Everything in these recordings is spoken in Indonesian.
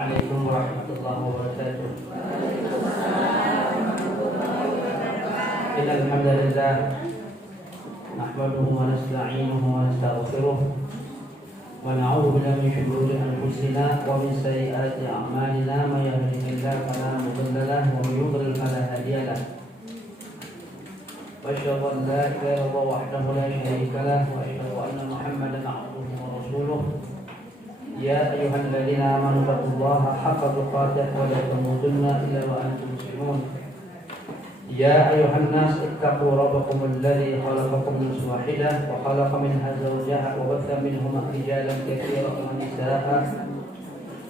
Assalamualaikum warahmatullahi wabarakatuh. Innal hamdalillah nahmaduhu wa nasta'inuhu wa nastaghfiruh wa na'udzu billahi min shururi anfusina wa min sayyiati a'malina may yahdihillahu fala mudilla lahu wa may yudlil fala hadiya lahu. Wa asyhadu an la ilaha illallah wahdahu la syarika lahu wa asyhadu anna Muhammadan 'abduhu wa rasuluh. Ya ayyuhalladzina amanu taqullaha haqqa tuqatih wa la tamutunna illa wa antum muslimun. Ya ayyuhan nas ittaqu rabbakum alladzi khalaqakum min nafsin wahidah wa khalaqa minha zawjaha wa batha minhuma rijalan katsiran wa nisaa'a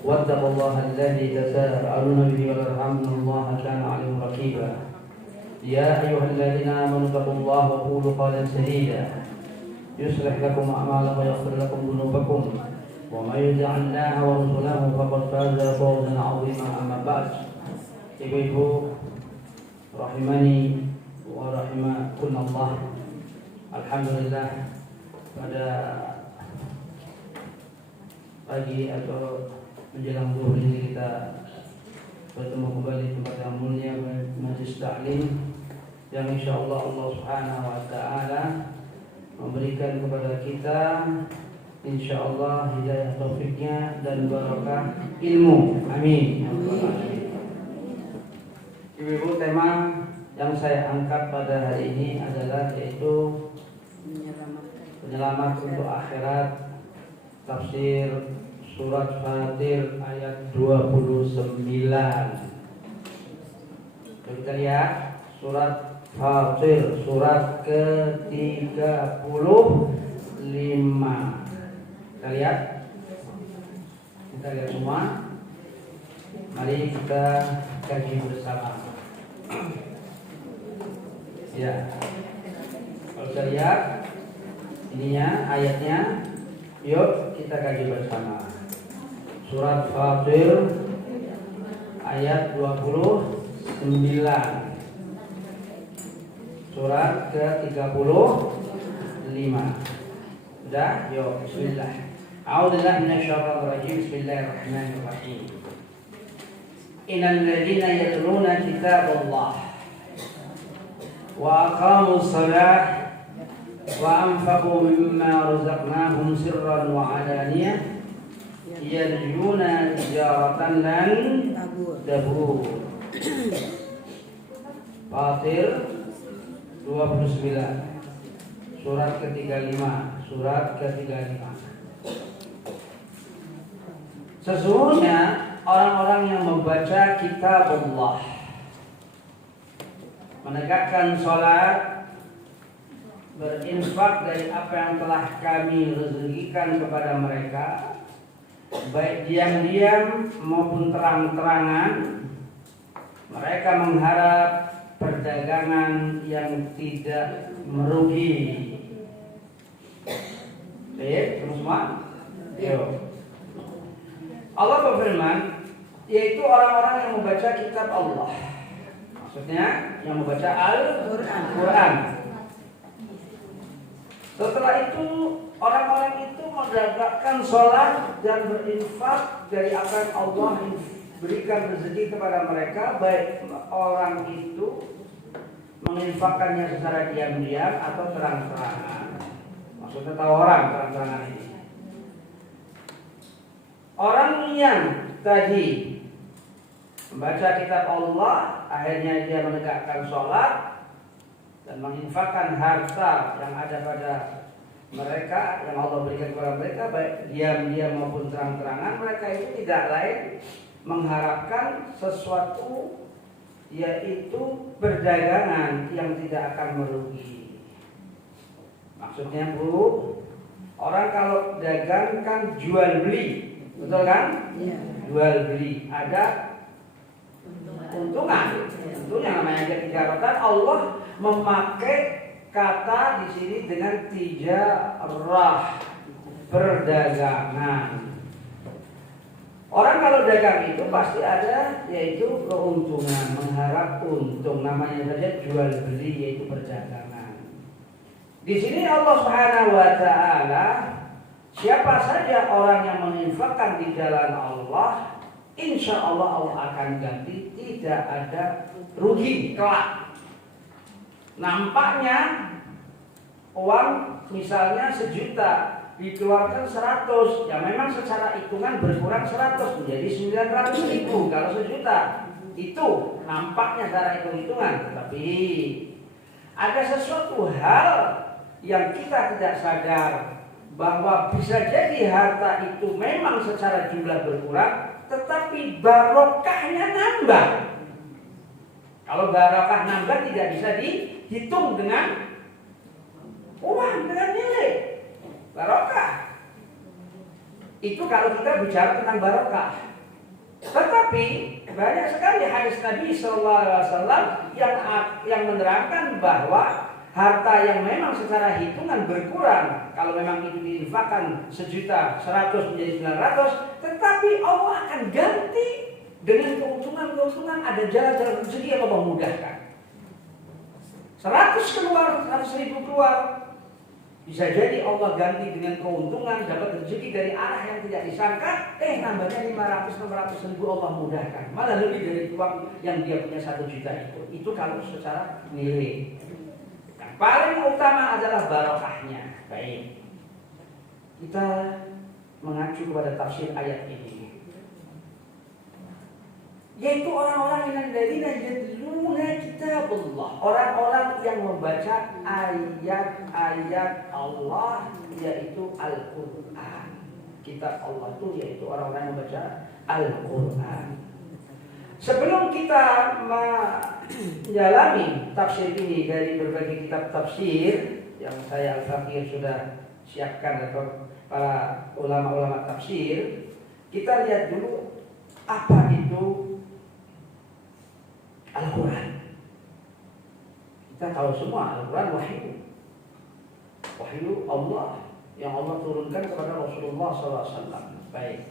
wattaqullaha alladzi tasaaluna bihi wal arham innallaha kana 'alaykum raqiba. Ya ayyuhalladzina amanu taqullaha wa qulu qawlan sadida yuslih lakum a'malakum wa yaghfir lakum dhunubakum wa may yuti' Allaha wa rasulahu faqad faza fawzan 'azima. Amma ba'd. Ibu-ibu rahimani wa rahimakumullah. Alhamdulillah, pada pagi atau menjelang zuhur ini kita bertemu kembali di tempat yang mulia, Majelis Ta'lim, yang insyaallah Allah Subhanahu wa taala memberikan kepada kita insyaallah hidayah taufiknya dan barakah ilmu. Amin. Ibu-ibu, tema yang saya angkat pada hari ini adalah yaitu penyelamat untuk akhirat. Tafsir surat Fatir ayat 29. Kita lihat surat Fatir surat ke-35. Kita lihat semua. Mari kita kaji bersama. Ya, kalau kita lihat ininya ayatnya, yuk kita kaji bersama. Surat Fatir ayat 29. Surat ke-35. Sudah, yuk bismillah. A'udzubillahi minasyaitonir rajim. Bismillahirrahmanirrahim. Innal ladzina yatluna kitaballah wa aqamus shalah wa anfaqu mimma razaqnahum sirran wa 'alaniyah yarjuna tijaratan lan tabur. Fatir 29 surat ke-35. Surat ke-35. Sesungguhnya orang-orang yang membaca kitab Allah, menegakkan sholat, berinfak dari apa yang telah kami rezekikan kepada mereka, baik diam-diam maupun terang-terangan, mereka mengharap perdagangan yang tidak merugi. Baik, semua. Yuk. Allah berfirman, yaitu orang-orang yang membaca kitab Allah. Maksudnya yang membaca Al-Quran. Setelah itu orang-orang itu menegakkan sholat dan berinfak dari apa yang Allah berikan rezeki kepada mereka, baik orang itu menginfakkannya secara diam-diam atau terang-terangan. Maksudnya tahu orang terang-terangan ini. Orang yang tadi membaca kitab Allah, akhirnya dia menegakkan sholat dan menginfakkan harta yang ada pada mereka, yang Allah berikan kepada mereka, baik diam-diam maupun terang-terangan, mereka itu tidak lain mengharapkan sesuatu, yaitu perdagangan yang tidak akan merugi. Maksudnya, Bu, orang kalau dagang kan jual beli, betul kan? Ya. Jual beli, ada untungan. Tentunya namanya tijaratan. Allah memakai kata di sini dengan tijarah, perdagangan. Orang kalau dagang itu pasti ada yaitu keuntungan, mengharap untung. Namanya saja jual beli, yaitu perdagangan. Di sini Allah Subhanahu wa taala, siapa saja orang yang menginfakkan di jalan Allah, insya Allah Allah akan ganti, tidak ada rugi kelak. Nampaknya uang misalnya 1 juta dikeluarkan 100, ya memang secara hitungan berkurang 100 menjadi 900.000 kalau 1 juta. Itu nampaknya secara hitung-hitungan, tapi ada sesuatu hal yang kita tidak sadar bahwa bisa jadi harta itu memang secara jumlah berkurang, tetapi barokahnya nambah. Kalau barokah nambah tidak bisa dihitung dengan uang, dengan nilai barokah. Itu kalau kita bicara tentang barokah. Tetapi banyak sekali hadis Nabi SAW yang menerangkan bahwa harta yang memang secara hitungan berkurang, kalau memang itu diinfakkan 1 juta 100 menjadi 900, tetapi Allah akan ganti dengan keuntungan-keuntungan, ada jalan-jalan rezeki yang Allah mudahkan. 100 keluar, 100.000 keluar, bisa jadi Allah ganti dengan keuntungan, dapat rezeki dari arah yang tidak disangka, nambahnya 500-600.000 Allah mudahkan, malah lebih dari uang yang dia punya 1 juta itu. Itu kalau secara nilai. Yang paling utama adalah barokahnya. Baik, kita mengacu kepada tafsir ayat ini, yaitu orang-orang yang yadluna kitabullah, orang-orang yang membaca ayat-ayat Allah, yaitu Al-Quran. Kitab Allah itu yaitu orang-orang yang membaca Al-Quran. Sebelum kita menjalani tafsir ini dari berbagai kitab tafsir yang saya Al-Fakir sudah siapkan atau para ulama-ulama tafsir, kita lihat dulu apa itu Al-Quran. Kita tahu semua Al-Quran wahyu Allah yang Allah turunkan kepada Rasulullah SAW. Baik,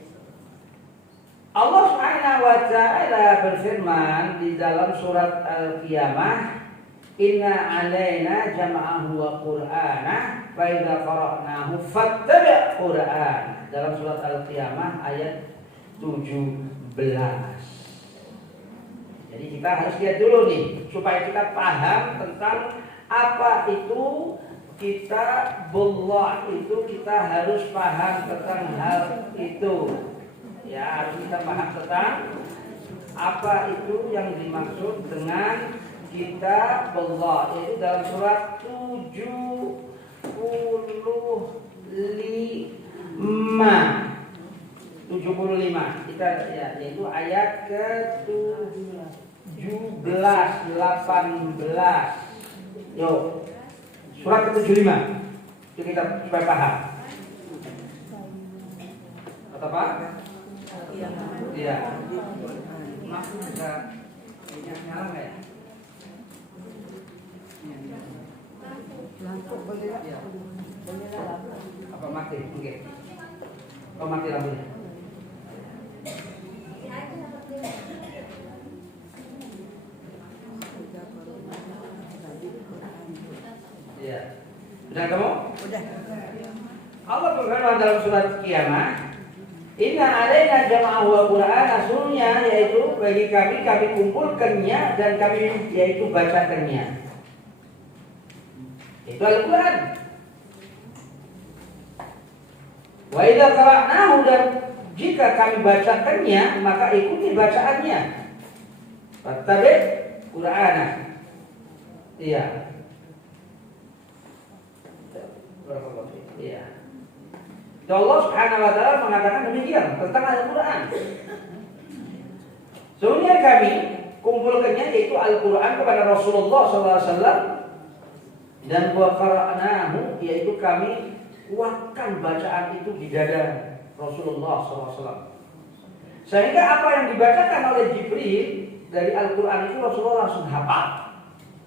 Allah Subhanahu wa ta'ala berfirman di dalam surat Al-Qiyamah, inna alaina jam'ahu wa qur'anah fa idza qara'nahu fattabi' qur'an. Dalam surat Al-Qiyamah ayat 17. Jadi kita harus lihat dulu nih supaya kita paham tentang apa itu kitabullah, itu kita harus paham tentang hal itu. Ya, harus kita paham tentang apa itu yang dimaksud dengan kitabullah, yaitu dalam surat 75 kita ya, yaitu ayat ke-17 18. Yo, surat ke-75 itu kita supaya paham. Kata apa? Iya. Maaf, ada nyala nggak ya? Lampu boleh ya? Apa mati? Oke. Oh, mati lampunya. Iya. Sudah kamu? Sudah. Allah berfirman dalam surat Qiyamah, inna alaina jama'ahu wa qur'ana, sunnya yaitu bagi kami kumpulkannya dan kami yaitu bacakannya. Itu Al-Quran. Wa idza qara'nahu, dan jika kami bacakannya maka ikuti bacaannya. Fattabi' Qur'ana. Iya. Iya. Allah Subhanahu wa ta'ala mengatakan demikian tentang Al-Quran. Sesungguhnya kami kumpulkannya yaitu Al-Quran kepada Rasulullah SAW, dan wa qara'nahu, yaitu kami kuatkan bacaan itu di dada Rasulullah SAW, sehingga apa yang dibacakan oleh Jibril dari Al-Quran itu Rasulullah langsung hafal.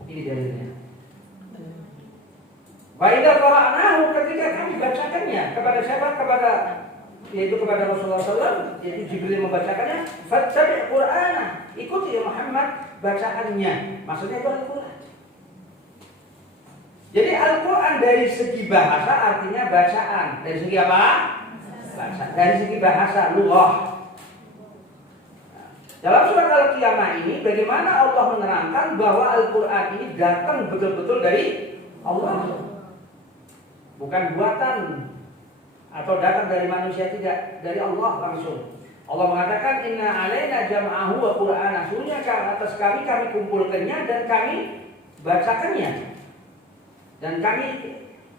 Ini dalilnya. Wa idza qara'nahu, ketika kami bacakannya kepada siapa? Yaitu kepada Rasulullah SAW, yaitu Jibril membacakannya, fattabi' Qur'ana, ikuti ya Muhammad bacaannya. Maksudnya itu Al-Quran. Jadi Al-Quran dari segi bahasa artinya bacaan. Dari segi apa? Bahasa. Dari segi bahasa, lughah. Dalam surat Al-Qiyamah ini bagaimana Allah menerangkan bahwa Al-Quran ini datang betul-betul dari Allah, bukan buatan atau datang dari manusia, tidak, dari Allah langsung. Allah mengatakan inna alaina jam'ahu wa qur'ana, sesungguhnya atas kami kumpulkannya dan kami bacakannya. Dan kami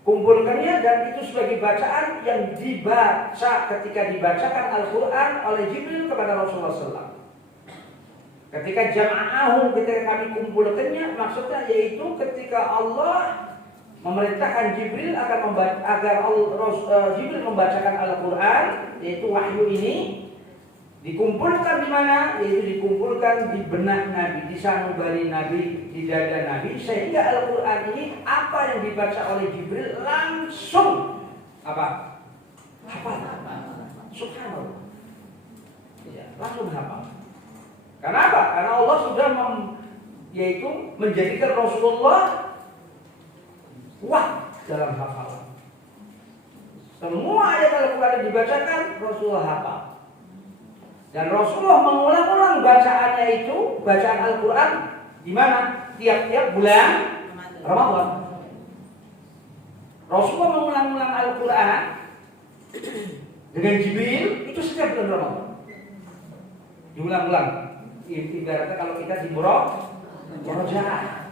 kumpulkannya dan itu sebagai bacaan yang dibaca ketika dibacakan Al-Quran oleh Jibril kepada Rasulullah SAW. Ketika jam'ahu, ketika kami kumpulkannya, maksudnya yaitu ketika Allah memerintahkan Jibril agar Jibril membacakan Al-Quran, yaitu wahyu ini dikumpulkan di mana? Yaitu dikumpulkan di benak Nabi, di sanubari Nabi, di dada Nabi, sehingga Al-Quran ini apa yang dibaca oleh Jibril langsung apa? Hafal. Subhanallah. Ya, langsung hafal. Karena apa? Karena Allah sudah yaitu menjadikan Rasulullah kuat dalam hafalan. Semua ayat Al-Quran yang dibacakan Rasulullah hafal. Dan Rasulullah mengulang-ulang bacaannya itu, bacaan Al-Quran di mana? Tiap-tiap bulan Ramadan. Rasulullah mengulang-ulang Al-Quran dengan Jibril itu setiap bulan Ramadan. Diulang-ulang. Ibaratnya kalau kita di murojaah.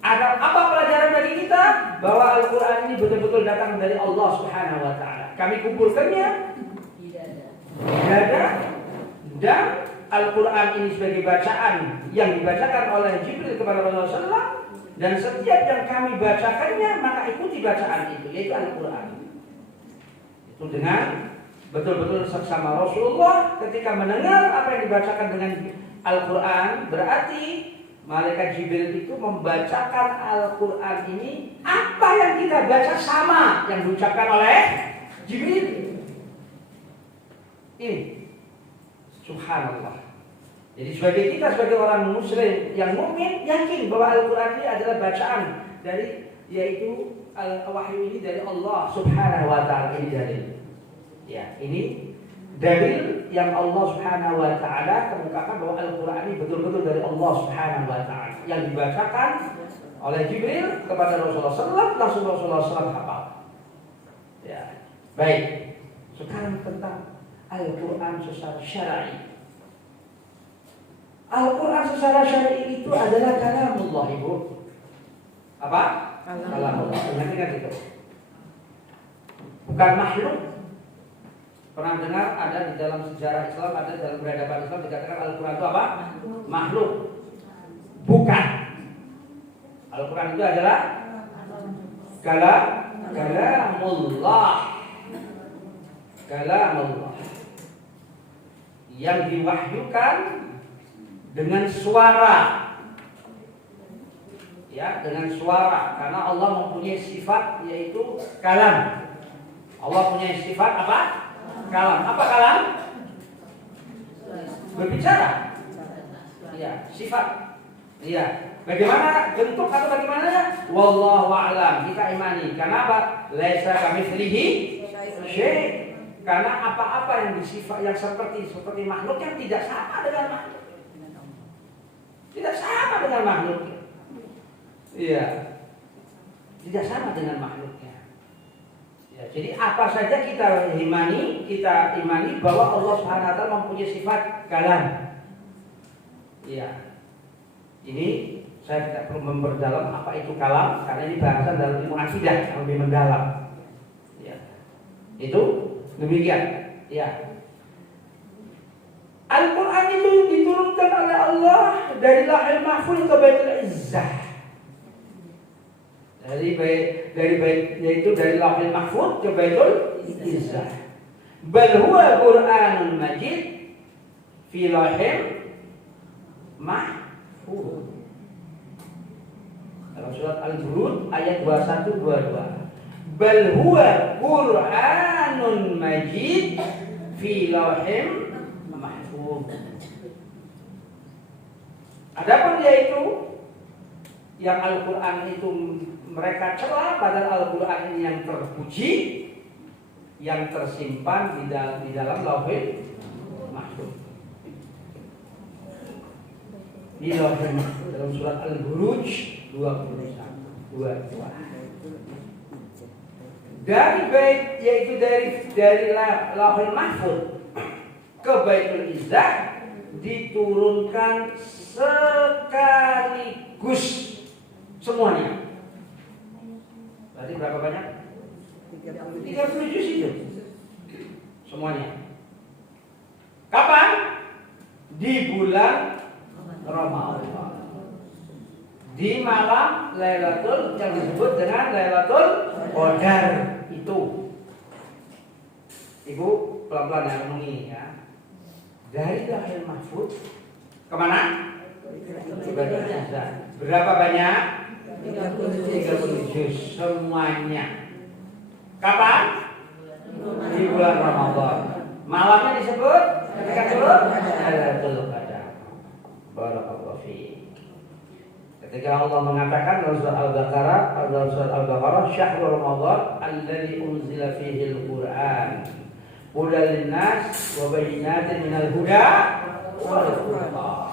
Ada apa pelajaran bagi kita? Bahwa Al-Quran ini betul-betul datang dari Allah Subhanahu wa Ta'ala. Kami kumpulkannya di dada, dan Al-Quran ini sebagai bacaan yang dibacakan oleh Jibril kepada Rasulullah SAW, dan setiap yang kami bacakannya maka ikuti bacaan itu, yaitu Al-Quran. Itu dengan betul-betul seksama Rasulullah ketika mendengar apa yang dibacakan dengan Al-Quran, berarti malaikat Jibril itu membacakan Al-Quran ini, apa yang kita baca sama yang diucapkan oleh Jibril. Ini subhanallah. Jadi sebagai orang muslim yang mukmin yakin bahwa Al-Quran ini adalah bacaan dari, yaitu wahyu ini dari Allah Subhanahu wa Ta'ala. Ini dalil. Ya, ini dalil yang Allah Subhanahu wa Ta'ala kemukakan bahwa Al-Quran ini betul-betul dari Allah Subhanahu wa Ta'ala, yang dibacakan oleh Jibril kepada Rasulullah SAW, langsung Rasulullah SAW hafal. Ya, baik. Sekarang tentang Al-Quran secara syar'i. Al-Quran secara syar'i itu adalah kalamullah, Ibu. Apa? Kalamullah. Ingat itu. Bukan makhluk. Pernah dengar ada di dalam sejarah Islam, ada dalam peradaban Islam dikatakan Al-Quran itu apa? Makhluk. Bukan. Al-Quran itu adalah kalamullah. Kalamullah. Yang diwahyukan dengan suara. Ya, dengan suara, karena Allah mempunyai sifat yaitu kalam. Allah punya sifat apa? Kalam. Apa kalam? Berbicara. Iya, sifat. Iya. Bagaimana bentuk atau bagaimana? Wallahu a'lam. Kita imani. Karena apa? Laisa kamitslihi syai'. Karena apa-apa yang disifat yang seperti makhluk yang tidak sama dengan makhluk. Tidak sama dengan makhluknya. Iya. Tidak sama dengan makhluknya. Ya, jadi apa saja kita imani bahwa Allah Subhanahu wa Ta'ala mempunyai sifat kalam. Iya. Ini saya tidak perlu memperdalam apa itu kalam, karena ini bahasan dalam ilmu akidah yang lebih mendalam. Ya. Itu demikian. Ya. Al-Quran itu diturunkan oleh Allah dari Lauhul Mahfuz ke Baitul Izzah. Yaitu dari Lauhul Mahfuz ke Baitul Izzah. Bal huwa Qur'anun Majid fi Lauhil Mahfuz. Dalam surat Al-Burud ayat 21-22. Bal huwa Qur'anun Majid fi Lauhil Mahfuz. Adapun yaitu yang Al-Quran itu mereka celah, padahal Al-Quran ini yang terpuji, yang tersimpan di dalam Lauhul mahfuz. Di lauhul mahfuz dalam surat Al-Buruj 22. Dari bait, yaitu dari lauhul mahfuz ke Baitul Izzah diturunkan sekaligus semuanya. Berarti berapa banyak? 30 juz itu semuanya. Kapan? Di bulan Ramadan, di malam Lailatul yang disebut dengan Lailatul Qadar itu. Ibu pelan-pelan ya renungi ya. Dari lauhul mahfuz kemana? Berapa banyak? 30 juz semuanya. Kapan? Di bulan Ramadan. Malamnya disebut Lailatul Qadar. Barakallahu fiik. Ketika Allah mengatakan dalam surat Al-Baqarah, "Syahrul Ramadan alladzi unzila fihi al-Qur'an hudal linnas wa bayyinatin minal huda wal furqan."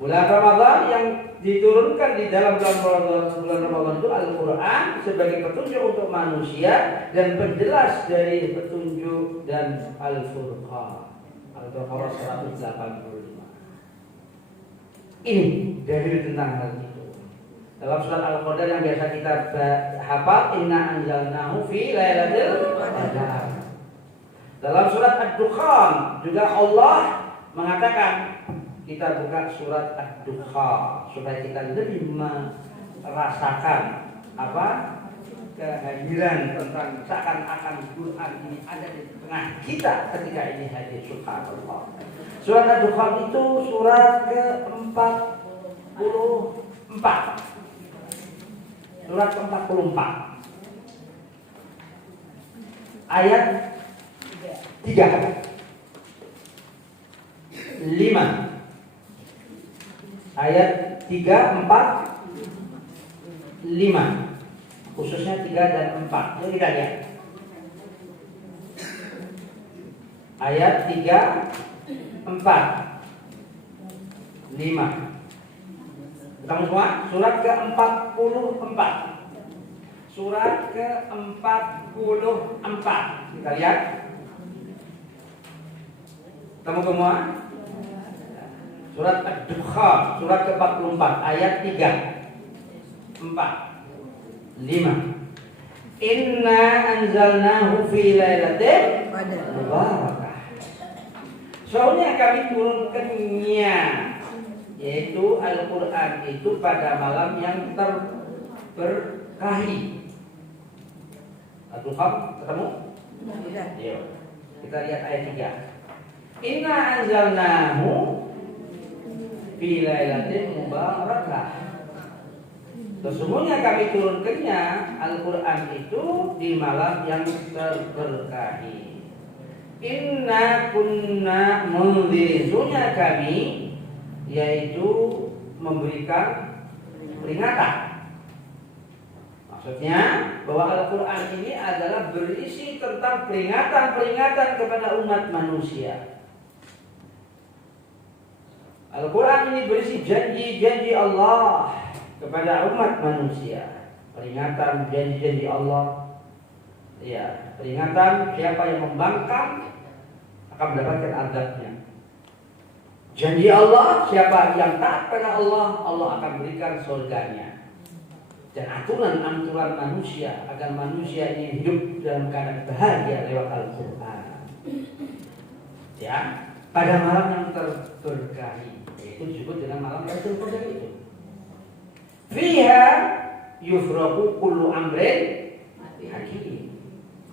Bulan Ramadan yang diturunkan di dalam bulan Ramadan itu Al-Quran sebagai petunjuk untuk manusia dan penjelas dari petunjuk dan Al-Furqan. Al-Baqarah 185. Ini dalil tentang hal itu. Dalam surat Al-Qadar yang biasa kita hafal, inna anzalnahu fi lailatul qadar. Dalam surat Ad-Dukhan juga Allah mengatakan, kita buka surat Ad-Dukhan supaya kita lebih merasakan apa kehadiran tentang seakan-akan Quran ini ada di tengah kita ketika ini hadir. Subhanallah. Surat Ad-Dukhan itu surat ke-44. Surat ke-44. Ayat 3. 5. Ayat 3, 4, 5. Khususnya 3 dan 4. Jadi kita lihat. Ayat 3, 4, 5. Ketemu semua? Surat ke-44. Surat ke-44. Kita lihat. Ketemu semua? Surat Ad-Dukhan, surat ke-44, ayat 3, 4, 5. Inna anzalnahu fi lailatin mubarakah. Soalnya kami turunkannya, yaitu Al-Quran itu pada malam yang terberkahi. Ad-Dukhan ketemu? Yuk, kita lihat ayat 3. Inna anzalnahu fi lailatin mubarakah. Sesungguhnya kami turunkannya Al-Quran itu di malam yang terberkahi. Inna kunna mundzirin. Sesungguhnya kami yaitu memberikan peringatan. Maksudnya bahwa Al-Quran ini adalah berisi tentang peringatan-peringatan kepada umat manusia. Al-Quran ini berisi janji-janji Allah kepada umat manusia. Peringatan janji-janji Allah. Ya, peringatan siapa yang membangkang akan mendapatkan azabnya. Janji Allah, siapa yang taat pada Allah, Allah akan berikan surganya. Dan aturan-aturan manusia agar manusia ini hidup dalam keadaan bahagia lewat Al-Quran. Ya, pada malam yang terberkahi. Itu disebut dengan malam yang terberkahi itu. Fiha yufraqu kullu amrin hakim.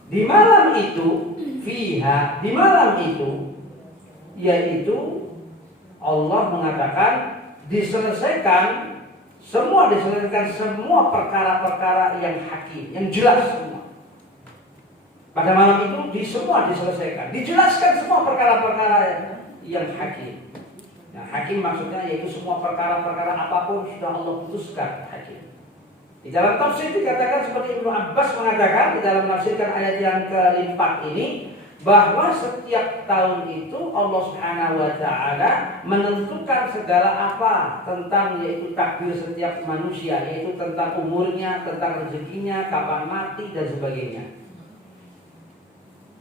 Di malam itu, fiha, di malam itu, yaitu Allah mengatakan diselesaikan semua perkara-perkara yang hakim, yang jelas semua. Pada malam itu semua diselesaikan, dijelaskan semua perkara-perkara yang hakim. Nah, hakim maksudnya yaitu semua perkara-perkara apapun sudah Allah putuskan hakim. Di dalam tafsir dikatakan seperti Ibnu Abbas mengatakan di dalam menafsirkan ayat yang ke-4 ini, bahwa setiap tahun itu Allah Subhanahu wa taala menentukan segala apa tentang yaitu takdir setiap manusia, yaitu tentang umurnya, tentang rezekinya, kapan mati dan sebagainya.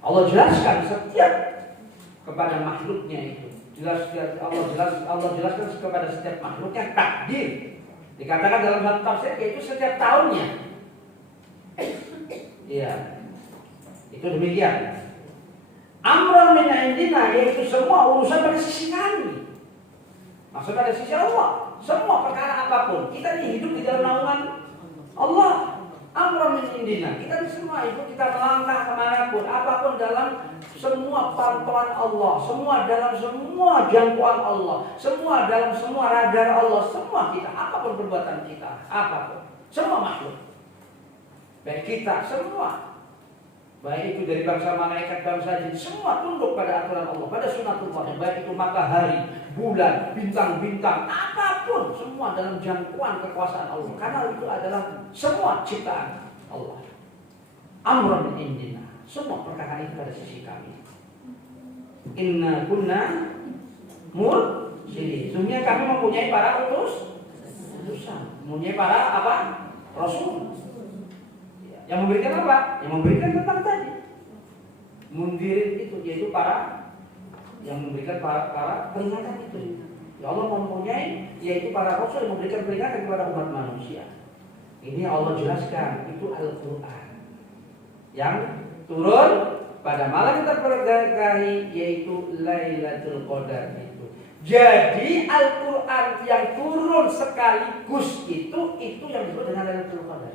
Allah jelaskan setiap kepada makhluknya itu. Allah jelaskan kepada setiap makhluknya takdir. Dikatakan dalam satu tafsir yaitu setiap tahunnya. Iya. Itu demikian. Amran min indina, yaitu semua urusan pada sisi kami. Maksud pada sisi Allah. Semua perkara apapun, kita ini hidup di dalam naungan Allah. Amran min indina, kita ini semua itu kita melangkah kemanapun, apapun dalam semua pantauan Allah, semua dalam semua jangkauan Allah, semua dalam semua radar Allah, semua kita, apapun perbuatan kita, apapun, semua makhluk, baik kita semua. Baik itu dari bangsa malaikat, bangsa jin, semua tunduk pada aturan Allah, pada sunatullah. Baik itu matahari, bulan, bintang-bintang, apapun, semua dalam jangkauan kekuasaan Allah. Karena itu adalah semua ciptaan Allah. Amrun min indina, semua perkara itu pada sisi kami. Inna kunna mursilin. Sesungguhnya kami mempunyai para utusan, mempunyai para apa? Rasul. Yang memberikan apa? Yang memberikan tentang tadi. Mundirin itu, yaitu para yang memberikan para peringatan itu. Ya Allah mempunyai, yaitu para rasul yang memberikan peringatan kepada umat manusia. Ini Allah jelaskan, itu Al-Quran yang turun pada malam yang terberkahi, yaitu Lailatul Qadar itu. Jadi Al-Quran yang turun sekaligus itu yang disebut dengan Lailatul Qadar.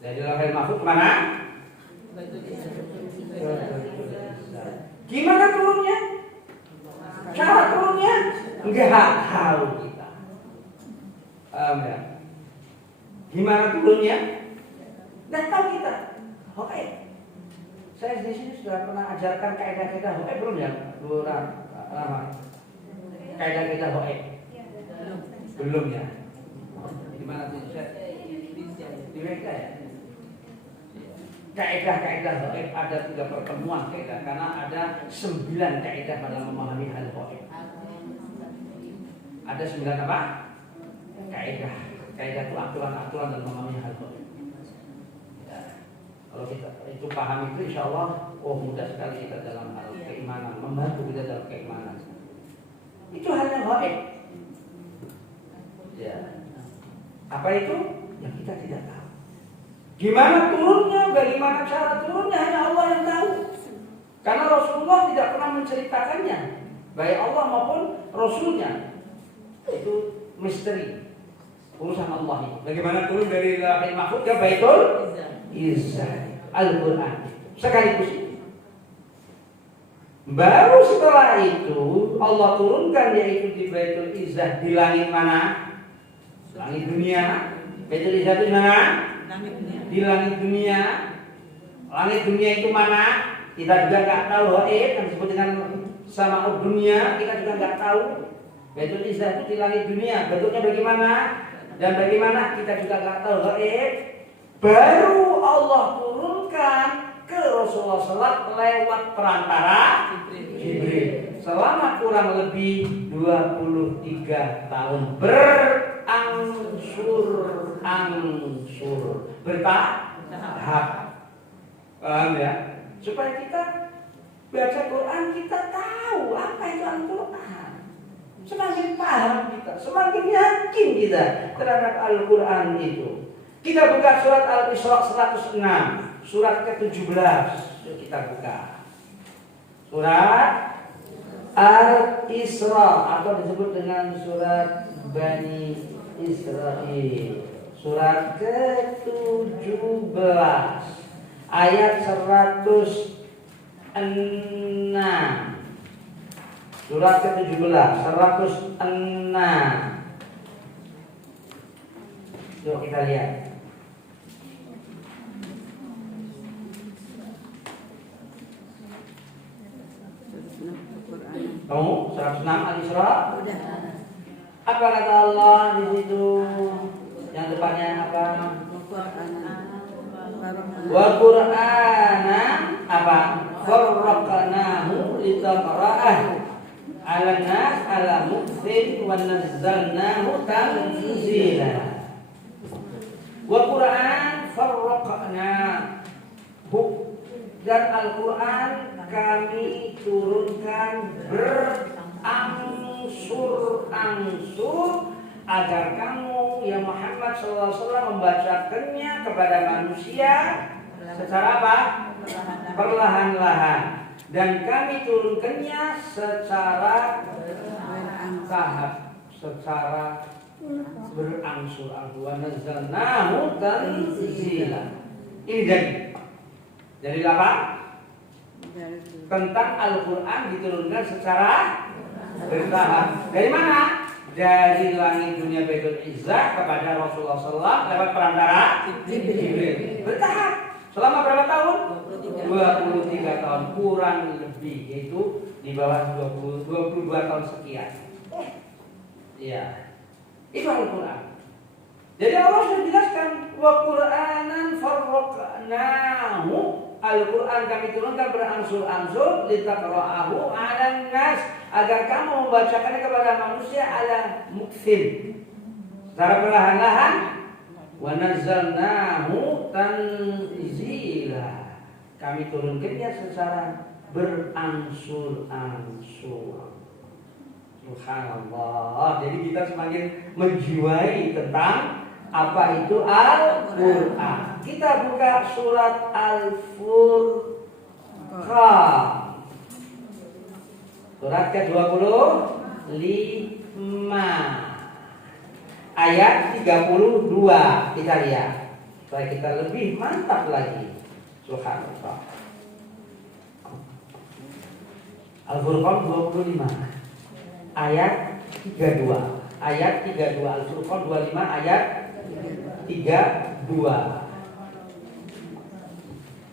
Dari Lauhul Mahfuz kemana? Gimana turunnya? Cara turunnya? Enggak tahu kita. Ya. Gimana turunnya? Enggak tahu kita. Oke. Saya di sini sudah pernah ajarkan kaidah-kaidah Ho'e belum ya? Lama. Kaidah-kaidah Ho'e. Belum ya? Gimana tuh? Di mereka ya? Kaidah-kaidah Ho'e ada 3 pertemuan kaidah, karena ada 9 kaidah dalam memahami hal Ho'e. Ada 9 apa? Kaidah. Kaidah itu aturan-aturan dalam memahami hal Ho'e. Ya. Kalau kita itu paham itu, insya Allah, mudah sekali kita dalam hal keimanan, membantu kita dalam keimanan. Itu hal yang Ho'e. Ya. Apa itu? Yang kita tidak tahu. Gimana turunnya, bagaimana cara turunnya, hanya Allah yang tahu. Karena Rasulullah tidak pernah menceritakannya, baik Allah maupun Rasulnya. Itu misteri urusan Allah itu. Bagaimana turun dari Lauhul Mahfuz ke Baitul Izzah, Al-Quran sekaligus itu. Baru setelah itu Allah turunkan, yaitu di Baitul Izzah, di langit mana? Langit dunia. Baitul Izzah itu mana? Di langit dunia. Langit dunia itu mana? Kita juga nggak tahu. Yang disebut dengan Sama'ud dunia, kita juga nggak tahu. Baitul Izzah itu di langit dunia. Bentuknya bagaimana dan bagaimana kita juga nggak tahu. Baru Allah turunkan ke Rasulullah SAW lewat perantara Jibril. Selama kurang lebih 23 tahun berangsur bertahap. Paham ya? Supaya kita baca Quran, kita tahu apa itu Al-Quran. Semakin paham kita, semakin yakin kita terhadap Al-Quran itu. Kita buka surat Al-Isra 106, surat ke-17. Yuk kita buka. Surat Al-Isra, atau disebut dengan surat Bani Israil. Surat ke-17 ayat 106. Surat ke-17 106. Yuk kita lihat. Kamu 106 Al-Isra? Apa kata Allah di situ? Yang depannya apa? Wa Qur'ana apa? Farraqnahu litaqra'ah 'alan nas 'ala mukthin wa nazzalnahu tanzila. Wa Qur'an farraqnahu, dan Al-Qur'an kami turunkan berangsur-angsur agar kamu ya Muhammad SAW membacakannya kepada manusia secara apa? Perlahan-lahan. Dan kami turunkannya secara tahap, secara berangsur-angsur. Wa nazzalnahu tanzila. Ini jadi apa? Tentang Al-Quran diturunkan secara bertahap. Dari mana? Dari langit dunia Baitul Izzah kepada Rasulullah SAW lewat perantara Jibril. Bertahap. Selama berapa tahun? 23 tahun kurang lebih, yaitu di bawah 22 tahun sekian. Iya. Itu Al-Quran. Jadi Allah sudah jelaskan wa Qur'anan farraqnahu. Al-Quran kami turunkan berangsur-angsur litaqra'ahu 'alan nas, agar kamu membacakannya kepada manusia ala mukthin, secara perlahan-lahan. Wa nazzalnahu tanzila, kami turunkannya secara berangsur-angsur. Subhanallah. Jadi kita semakin menjiwai tentang apa itu Al-Quran. Kita buka surat Al-Furqan, surat ke-25 ayat 32. Kita lihat supaya kita lebih mantap lagi. Subhanallah. Al-Furqan 25 ayat 32. Ayat 32. Al-Furqan 25 ayat 32.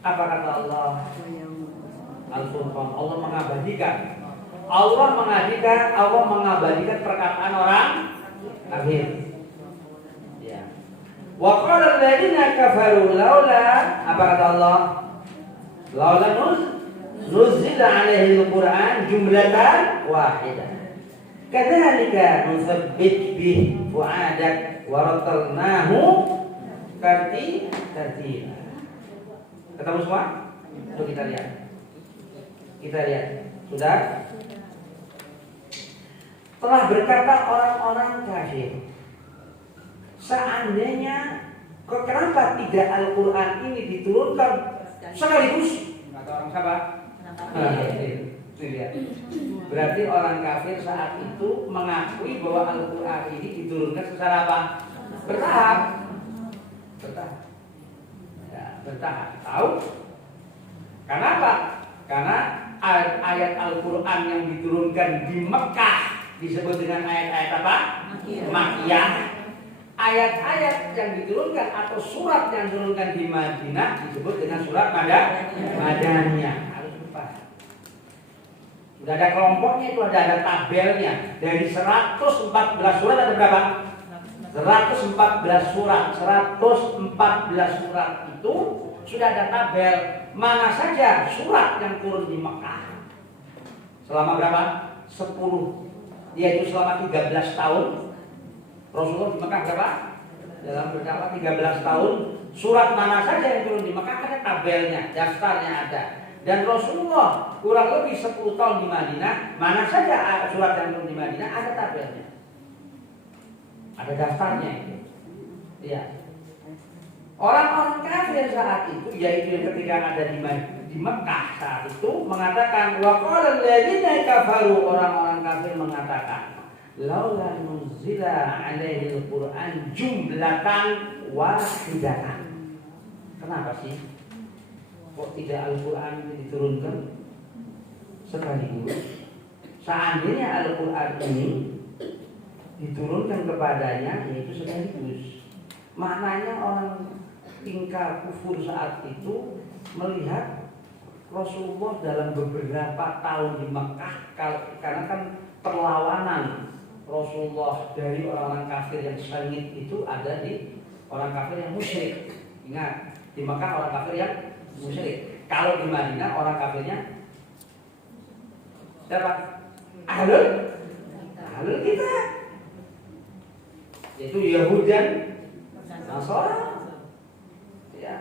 Apa kata Allah? Al-Furqan, Allah mengabadikan perkataan orang kafir. Ya. Wa qala alladziina kafaru laula, apa kata Allah? Laula nuzila 'alaihi al-Qur'an jumlatan wahidah. Kadzalika nutsabbit bihi fu'adak wa rattalnahu tartila. Ketemu semua? Coba kita lihat. Sudah? Telah berkata orang-orang kafir, seandainya kenapa tidak Al-Quran ini diturunkan sekaligus? Kata orang sahabat. Lihat. Berarti orang kafir saat itu mengakui bahwa Al-Quran ini diturunkan secara apa? Bertahap. Bertahap. Tahu? Kenapa? Karena ayat Al-Quran yang diturunkan di Mekah disebut dengan ayat-ayat apa? Makkiyah. Ayat-ayat yang diturunkan atau surat yang diturunkan di Madinah disebut dengan surat Madaniyah. Harus lupa. Sudah ada kelompoknya, itu ada tabelnya. Dari 114 surat ada berapa? 114 surat. 114 surat itu sudah ada tabel mana saja surat yang turun di Mekah. Selama berapa? 10. Yaitu selama 13 tahun. Rasulullah di Mekah berapa? Dalam berapa? 13 tahun. Surat mana saja yang turun di Mekah ada tabelnya, daftarnya ada. Dan Rasulullah kurang lebih 10 tahun di Madinah, mana saja surat yang turun di Madinah ada tabelnya. Ada daftarnya itu. Iya. Orang-orang kafir saat itu, yaitu ketika ada di Mekah saat itu, mengatakan wa qala alladziina kafaru, orang-orang kafir mengatakan laula nuzila 'alaihi al-Qur'an jumlatan wahidatan. Kenapa sih kok tidak Al-Quran diturunkan sekaligus? Seandainya Al-Quran ini diturunkan kepadanya yaitu sekaligus, maknanya orang tingkah kufur saat itu melihat Rasulullah dalam beberapa tahun di Mekah, karena kan perlawanan Rasulullah dari orang-orang kafir yang sengit itu ada di orang kafir yang musyrik. Ingat, di Mekah orang kafir yang musyrik. Kalau di Madinah orang kafirnya siapa? Ahlul kitab. Yaitu Yahudi dan Nasara. Ya.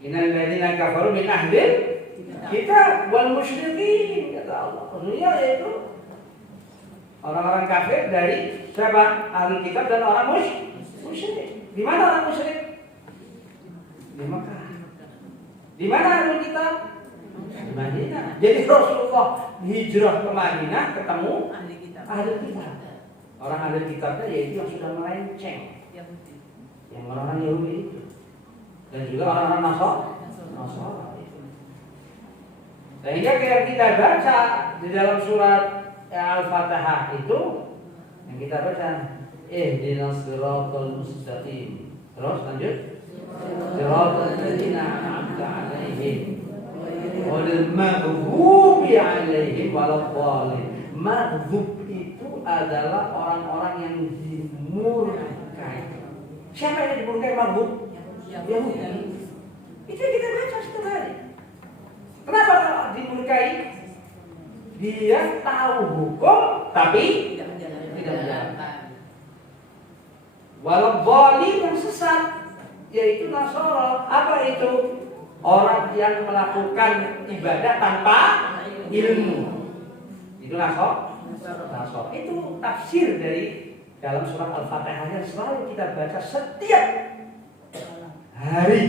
Innal ladzina kafaru min ahlil kitab wal musyrikin, kata Allah. Maksudnya yaitu orang-orang kafir dari siapa? Ahlul kitab dan orang musyrik. Di mana orang musyrik? Di Mekah. Di mana ahlul kitab? Di Madinah. Jadi Rasulullah hijrah ke Madinah ketemu ahlul kitab. Orang ahlul kitabnya yaitu yang sudah melenceng, yang orang-orang Yahudi itu, dan juga orang-orang Nasara itu. Sehingga kayak kita baca di dalam surat Al-Fatihah itu, yang kita baca ihdinas siratal mustaqim. Terus lanjut. Siratal ladzina an'amta 'alaihim ghairil maghdubi 'alaihim waladdallin. Maghdub itu adalah orang-orang yang dimurkai. Siapa yang dimurkai maghdub? Yahudi. Itu yang kita baca setiap hari. Kenapa dimurkai? Dia tahu hukum tapi tidak menjalankan. Waladdallin yang sesat, yaitu Nasara. Apa itu? Orang yang melakukan ibadah tanpa ilmu. Itu Nasara. Itu tafsir dari dalam surat Al-Fatihah yang selalu kita baca setiap hari.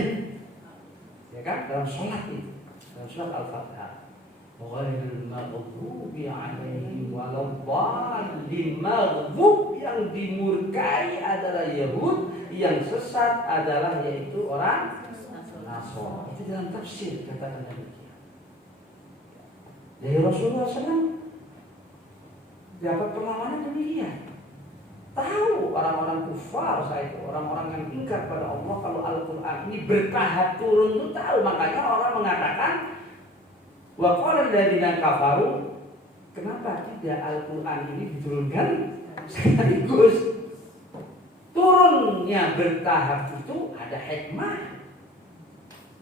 Ya kan? Dalam sholat itu. Dalam surat Al-Fatihah. Ghairil maghdubi 'alaihim waladdallin. Maghdub yang dimurkai adalah Yahud, yang sesat adalah yaitu orang Nasara. Itu dalam tafsir katakan demikian. Dari Rasulullah SAW dapat perlawanan demikian. Tahu orang-orang kufar saat itu, orang-orang yang ingkar pada Allah kalau Al-Quran ini bertahap turun itu tahu. Makanya orang mengatakan wa qala alladziina kafaru, kenapa tidak Al-Quran ini diturunkan sekaligus? Turunnya bertahap itu ada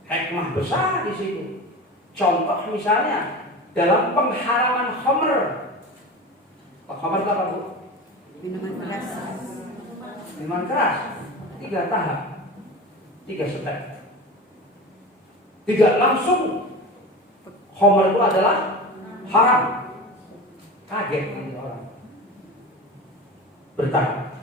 hikmah besar di situ. Contoh misalnya dalam pengharaman khamr. Khamr itu apa, Bu? Minuman keras. 3 tahap, 3 step. Tidak langsung khamr itu adalah haram. Kaget nanti orang. Bertahap.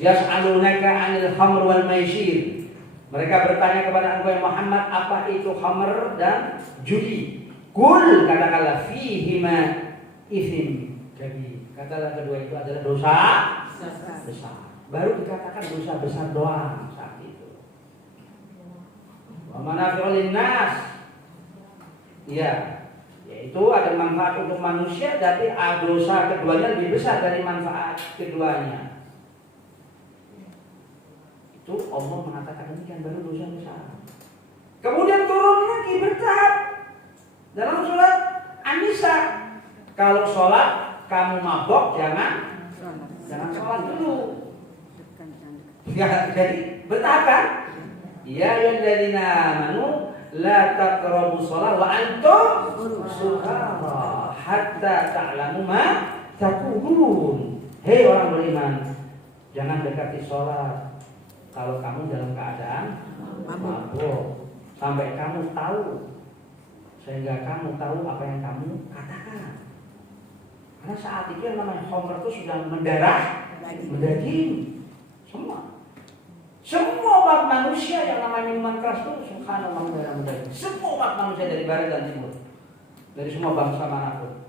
Yas'alunaka 'anil khamr wal maisir. Mereka bertanya kepada engkau Muhammad, apa itu khamr dan judi? Kul, katakanlah, fihima ithm kabir. Katalah kedua itu adalah dosa besar. Baru dikatakan dosa besar doang saat itu. Wa manafi'ul linnas. Ya, yaitu ada manfaat untuk manusia, tapi dosa keduanya lebih besar dari manfaat keduanya. Itu Allah mengatakan demikian, baru dosa besar. Kemudian turun lagi bertahap dalam surat An-Nisa. Kalau sholat kamu mabok jangan sholat dulu. Ya, jadi bertahap kan? Ya ayyuhalladzina amanu la taqrabus shalah wa antum sukara hatta ta'lamu ma taqulun. Hei orang beriman, jangan dekati sholat kalau kamu dalam keadaan mabuk, sampai kamu tahu, sehingga kamu tahu apa yang kamu katakan. Karena saat itu yang namanya khamr itu sudah mendaging semua umat manusia yang namanya minuman keras itu subhanallah mendaging. Semua umat manusia dari barat dan timur, dari semua bangsa manapun.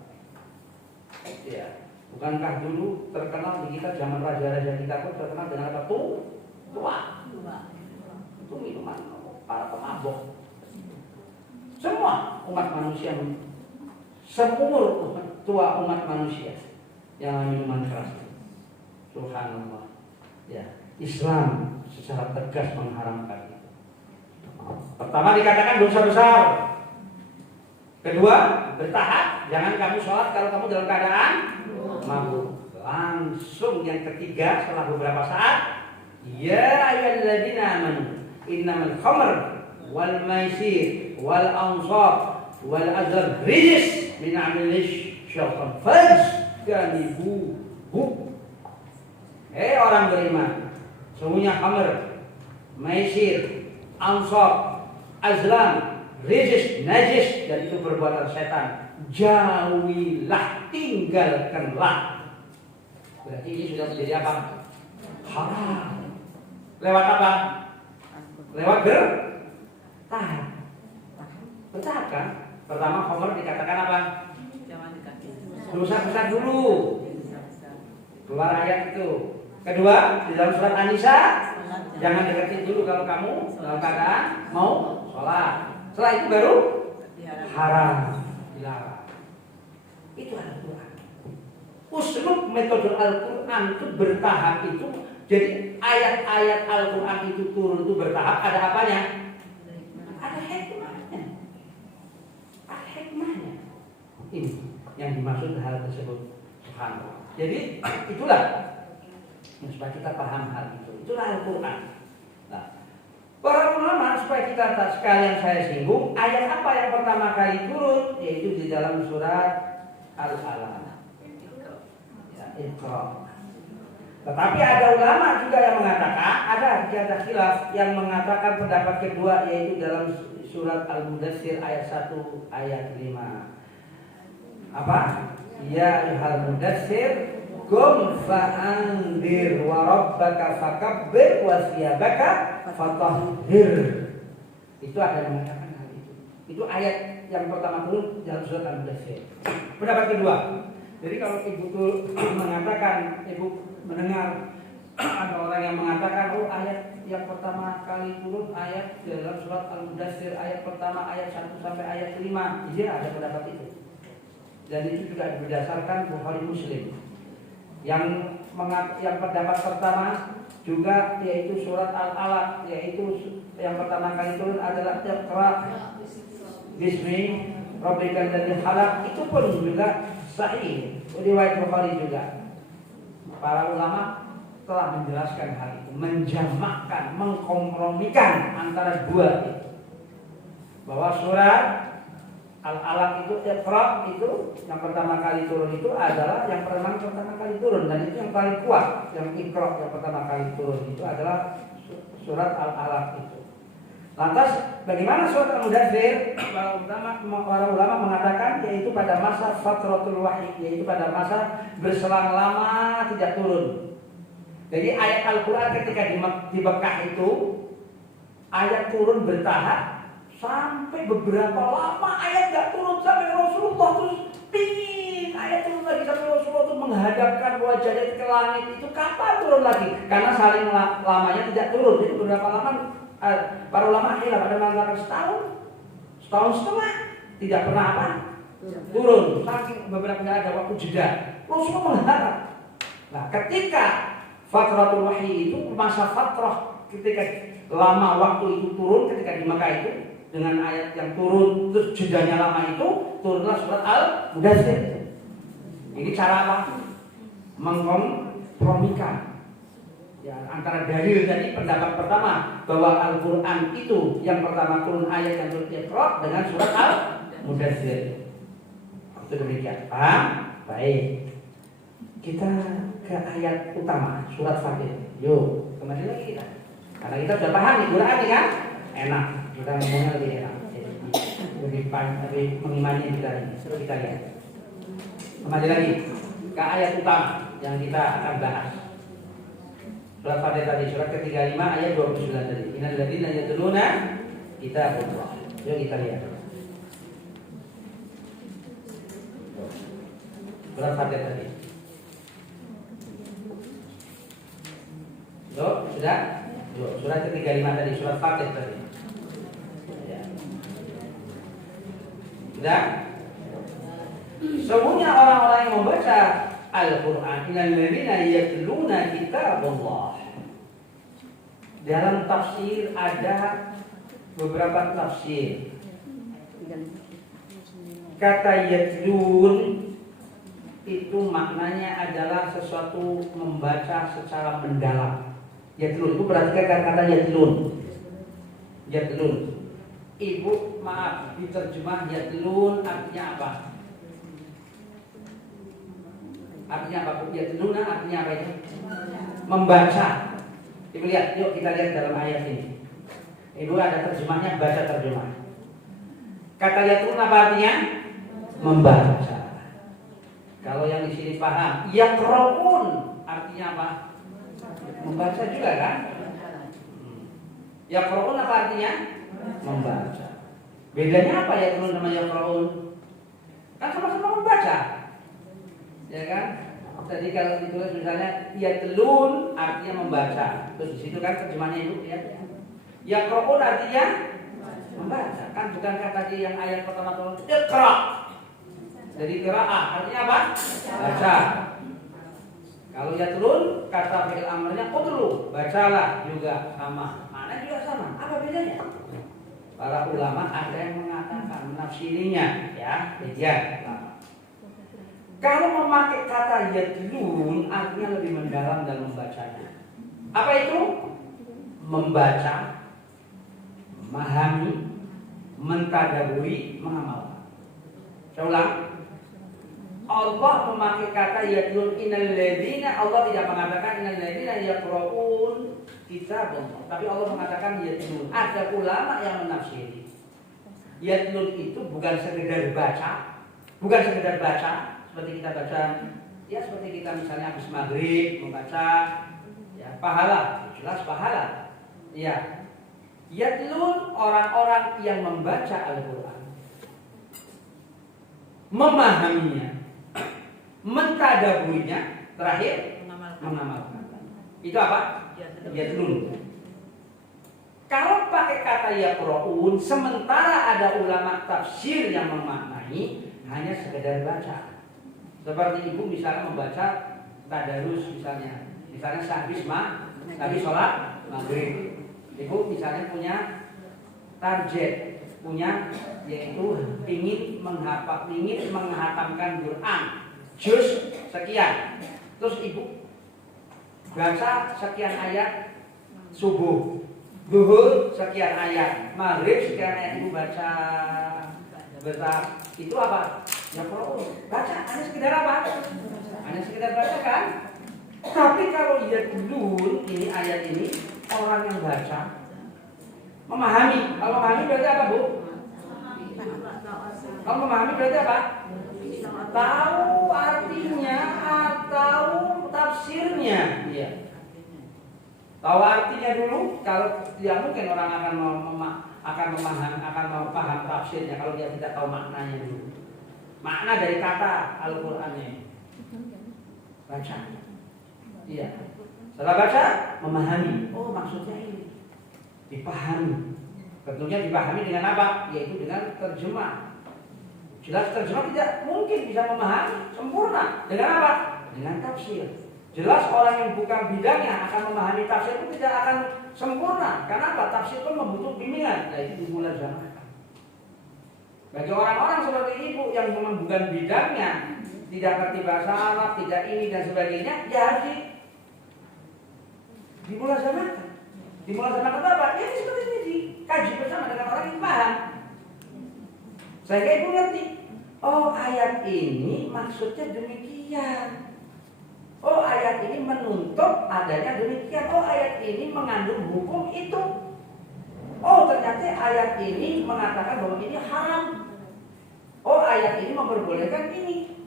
Ya, bukankah dulu terkenal di kita zaman raja-raja kita pun terkenal dengan apa tuh? Tua. Itu minuman para pemabok. Semua umat manusia, seumur tua umat manusia yang minuman keras. Subhanallah. Ya, Islam secara tegas mengharamkan itu. Pertama dikatakan dosa besar. Kedua, bertahap, jangan kamu sholat kalau kamu dalam keadaan mabuk. Langsung yang ketiga setelah beberapa saat, ya ayyuhalladzina amanu innamal khamr wal maisir wal ansab wal azlam rijis min amalish syaitan fajtanibuhu. Orang beriman, sungguhnya khamr, maisir, ansab, azlam, rijis, najis, dan itu perbuatan setan. Jauhilah, tinggalkanlah. Berarti ini sudah menjadi apa? Haram. Lewat apa? Lewat bertahap. Bertahap kan? Pertama khamr dikatakan apa? Dosa besar dulu. Keluar ayat itu. Kedua, di dalam surat An-Nisa, jangan deketin dulu kalau kamu dalam keadaan mau sholat. Setelah itu baru haram, dilarang. Itu Al-Quran. Uslub metode Al-Quran itu bertahap itu. Jadi ayat-ayat Al-Quran itu turun itu bertahap. Ada apanya? Ada hikmahnya. Ada hikmahnya. Ini yang dimaksud hal tersebut. Subhanallah. Jadi itulah supaya kita paham hal itu. Itulah Al-Quran. Nah, para ulama supaya kita tak sekalian saya singgung, ayat apa yang pertama kali turun yaitu di dalam surat Al-Alaq. Ya, Iqra. Tetapi ada ulama juga yang mengatakan ada khilaf yang mengatakan pendapat kedua yaitu dalam surat Al-Mudaththir ayat 1 ayat 5. Apa? Ya ayyuhal mudaththir qum fa'anzir wa rabbaka fakabbir wa thiyabaka fatahhir. Itu ada yang mengatakan hal itu. Itu ayat yang pertama turun dalam surat Al-Mudaththir. Pendapat kedua. Jadi kalau ibu mengatakan, ibu mendengar ada orang yang mengatakan ayat yang pertama kali turun ayat dalam surat Al-Mudaththir ayat pertama ayat 1 sampai ayat 5. Iya, ada pendapat itu. Dan itu juga berdasarkan Bukhari Muslim. Yang pendapat pertama juga yaitu surat Al-Alaq, yaitu yang pertama kali turun adalah Iqra bismi rabbikal ladzi khalaq. Itu pun juga sahih, riwayat Bukhari juga. Para ulama telah menjelaskan hal itu, menjamakkan, mengkompromikan antara dua itu. Bahwa surat Al-Alaq itu Iqra itu yang pertama kali turun itu adalah yang pertama kali turun dan itu yang paling kuat. Yang Iqra yang pertama kali turun itu adalah surat Al-Alaq itu. Lantas bagaimana surat Al-Mudaththir? Para ulama mengatakan yaitu pada masa fatratul wahyi, yaitu pada masa berselang lama tidak turun. Jadi ayat Al-Quran ketika di Mekah itu ayat turun bertahap sampai beberapa lama ayat gak turun sampai Rasulullah terus pingin ayat turun lagi sampai Rasulullah itu menghadapkan wajahnya ke langit. Itu kapan turun lagi? Karena saling lamanya tidak turun. Jadi beberapa lama para ulama akhirnya pada mengatakan setahun setengah tidak pernah apa? Turun. Saking beberapa kali ada waktu jeda. Rasulullah mengharap. Nah, ketika fatratul wahyi itu masa fatrah ketika lama waktu itu turun ketika di Mekah itu dengan ayat yang turun terus jedanya lama itu turunlah surat Al-Mudaththir. Ini cara apa? Mengkompromikan ya, antara dalil tadi pendapat pertama bahwa Al-Quran itu yang pertama turun ayat yang turun Iqra dengan surat Al-Mudaththir. Itu demikian. Paham? Baik. Kita ke ayat utama surat Fatih. Yuk, kembali lagi kita. Karena kita sudah paham nih Quran ini kan? Enak. Kita ngomongnya lebih enak. Lebih mengimani kita ini. Terus kita lihat. Kembali lagi ke ayat utama yang kita akan bahas. Surat Fatih tadi, surat ke-35 ayat 29 tadi. Innal ladzina yatluna kitabullah. Yuk kita lihat. Surat Fatih tadi. Sudah? Surat ke-35 tadi, surat Fatih tadi. Ya. Sudah? Semuanya orang-orang yang membaca Al-Quran, innal ladzina yatluna kitabullah. Dalam tafsir ada beberapa tafsir. Kata yatlun itu maknanya adalah sesuatu membaca secara mendalam. Yatlun itu berarti kata yatlun. Yatlun. Ibu maaf, diterjemah yatlun artinya apa? Artinya apa? Yatluna artinya apa itu? Membaca. Ibu lihat, yuk kita lihat dalam ayat ini. Ibu ada terjemahnya, baca terjemah. Kata yatlun apa artinya? Membaca. Kalau yang di sini paham, yaqra'un artinya apa? Membaca juga kan? Yaqra'un apa artinya? Membaca. Bedanya apa yatlun sama yaqra'un? Kan sama-sama membaca. Ya kan? Jadi kalau ditulis misalnya yatlun artinya membaca. Terus di situ kan terjemahnya itu ya. Yaqra'un artinya membaca. Kan bukan kata di yang ayat pertama turun iqra'. Jadi qira'ah artinya apa? Baca. Kalau yatlun kata fi'il amrnya qutlu, bacalah juga sama. Maknanya juga sama. Apa bedanya? Para ulama ada yang mengatakan menafsirinya ya, beda. Kalau memakai kata yatlun artinya lebih mendalam dalam membacanya. Apa itu? Membaca, memahami, mentadaburi, mengamalkan. Saya ulang. Allah memakai kata yatlun innal ladzina, Allah tidak mengatakan innal ladzina yaqra'un kitabullah, tapi Allah mengatakan yatlun. Ada ulama yang menafsiri yatlun itu bukan sekedar baca, bukan sekedar baca seperti kita baca ya, seperti kita misalnya habis maghrib membaca ya, pahala, jelas pahala. Ya. Yatlun orang-orang yang membaca Al-Qur'an, memahaminya, mentadaburinya, terakhir mengamalkan. Itu apa? Yatlun. Kalau pakai kata yaqra'un, sementara ada ulama tafsir yang memaknai hanya sekedar baca. Seperti ibu misalnya membaca tadarus misalnya sehabis sholat maghrib. Ibu misalnya punya target, yaitu ingin menghatamkan Quran juz sekian. Terus ibu baca sekian ayat subuh, zuhur sekian ayat, maghrib sekian ayat, ibu baca. Itu apa? Ya kalau baca, hanya sekedar apa? Hanya sekedar baca kan? Tapi kalau yatlun ini ayat ini orang yang baca memahami. Kalau memahami berarti apa, Bu? Kalau memahami berarti apa? Tahu artinya atau tafsirnya. Iya. Tahu artinya dulu. Kalau tidak mungkin orang akan mau paham tafsirnya kalau dia tidak tahu maknanya dulu. Makna dari kata Al-Qur'annya. Baca. Iya. Setelah baca, memahami. Oh, maksudnya ini. Dipahami. Tentunya dipahami dengan apa? Yaitu dengan terjemah. Jelas terjemah tidak mungkin bisa memahami sempurna. Dengan apa? Dengan tafsir. Jelas orang yang bukan bidangnya akan memahami tafsir itu tidak akan sempurna. Karena apa? Tafsir pun membutuhkan bimbingan. Yaitu dimularjamahkan. Bagi orang-orang seperti ibu yang memang bukan bidangnya, tidak ngerti bahasa Arab, tidak ini dan sebagainya, ya harus dimularjamahkan. Dimularjamahkan apa? Ya ini seperti ini dikaji bersama dengan orang yang paham. Sehingga ibu ngerti, oh ayat ini maksudnya demikian. Oh ayat ini menuntut adanya demikian. Oh ayat ini mengandung hukum itu. Oh ternyata ayat ini mengatakan bahwa ini haram. Oh ayat ini memperbolehkan ini.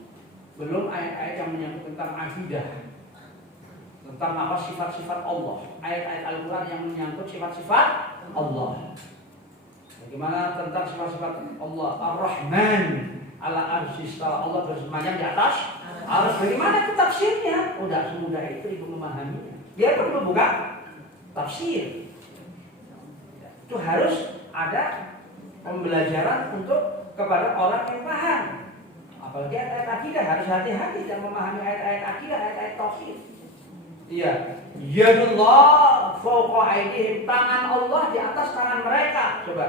Belum ayat-ayat yang menyangkut tentang akidah, tentang apa sifat-sifat Allah. Ayat-ayat Al-Quran yang menyangkut sifat-sifat Allah. Bagaimana tentang sifat-sifat Allah? Ar-Rahman ala arsy-istawa, Allah bersemayam di atas arsy. Bagaimana itu tafsirnya? Udah semudah itu ibu memahaminya. Dia perlu buka tafsir. Itu harus ada pembelajaran untuk kepada orang yang paham. Apalagi ayat-ayat akidah, harus hati-hati dalam memahami ayat-ayat akidah, ayat-ayat tauhid. Iya. Yadullah fawqa aydihim, tangan Allah di atas tangan mereka. Coba.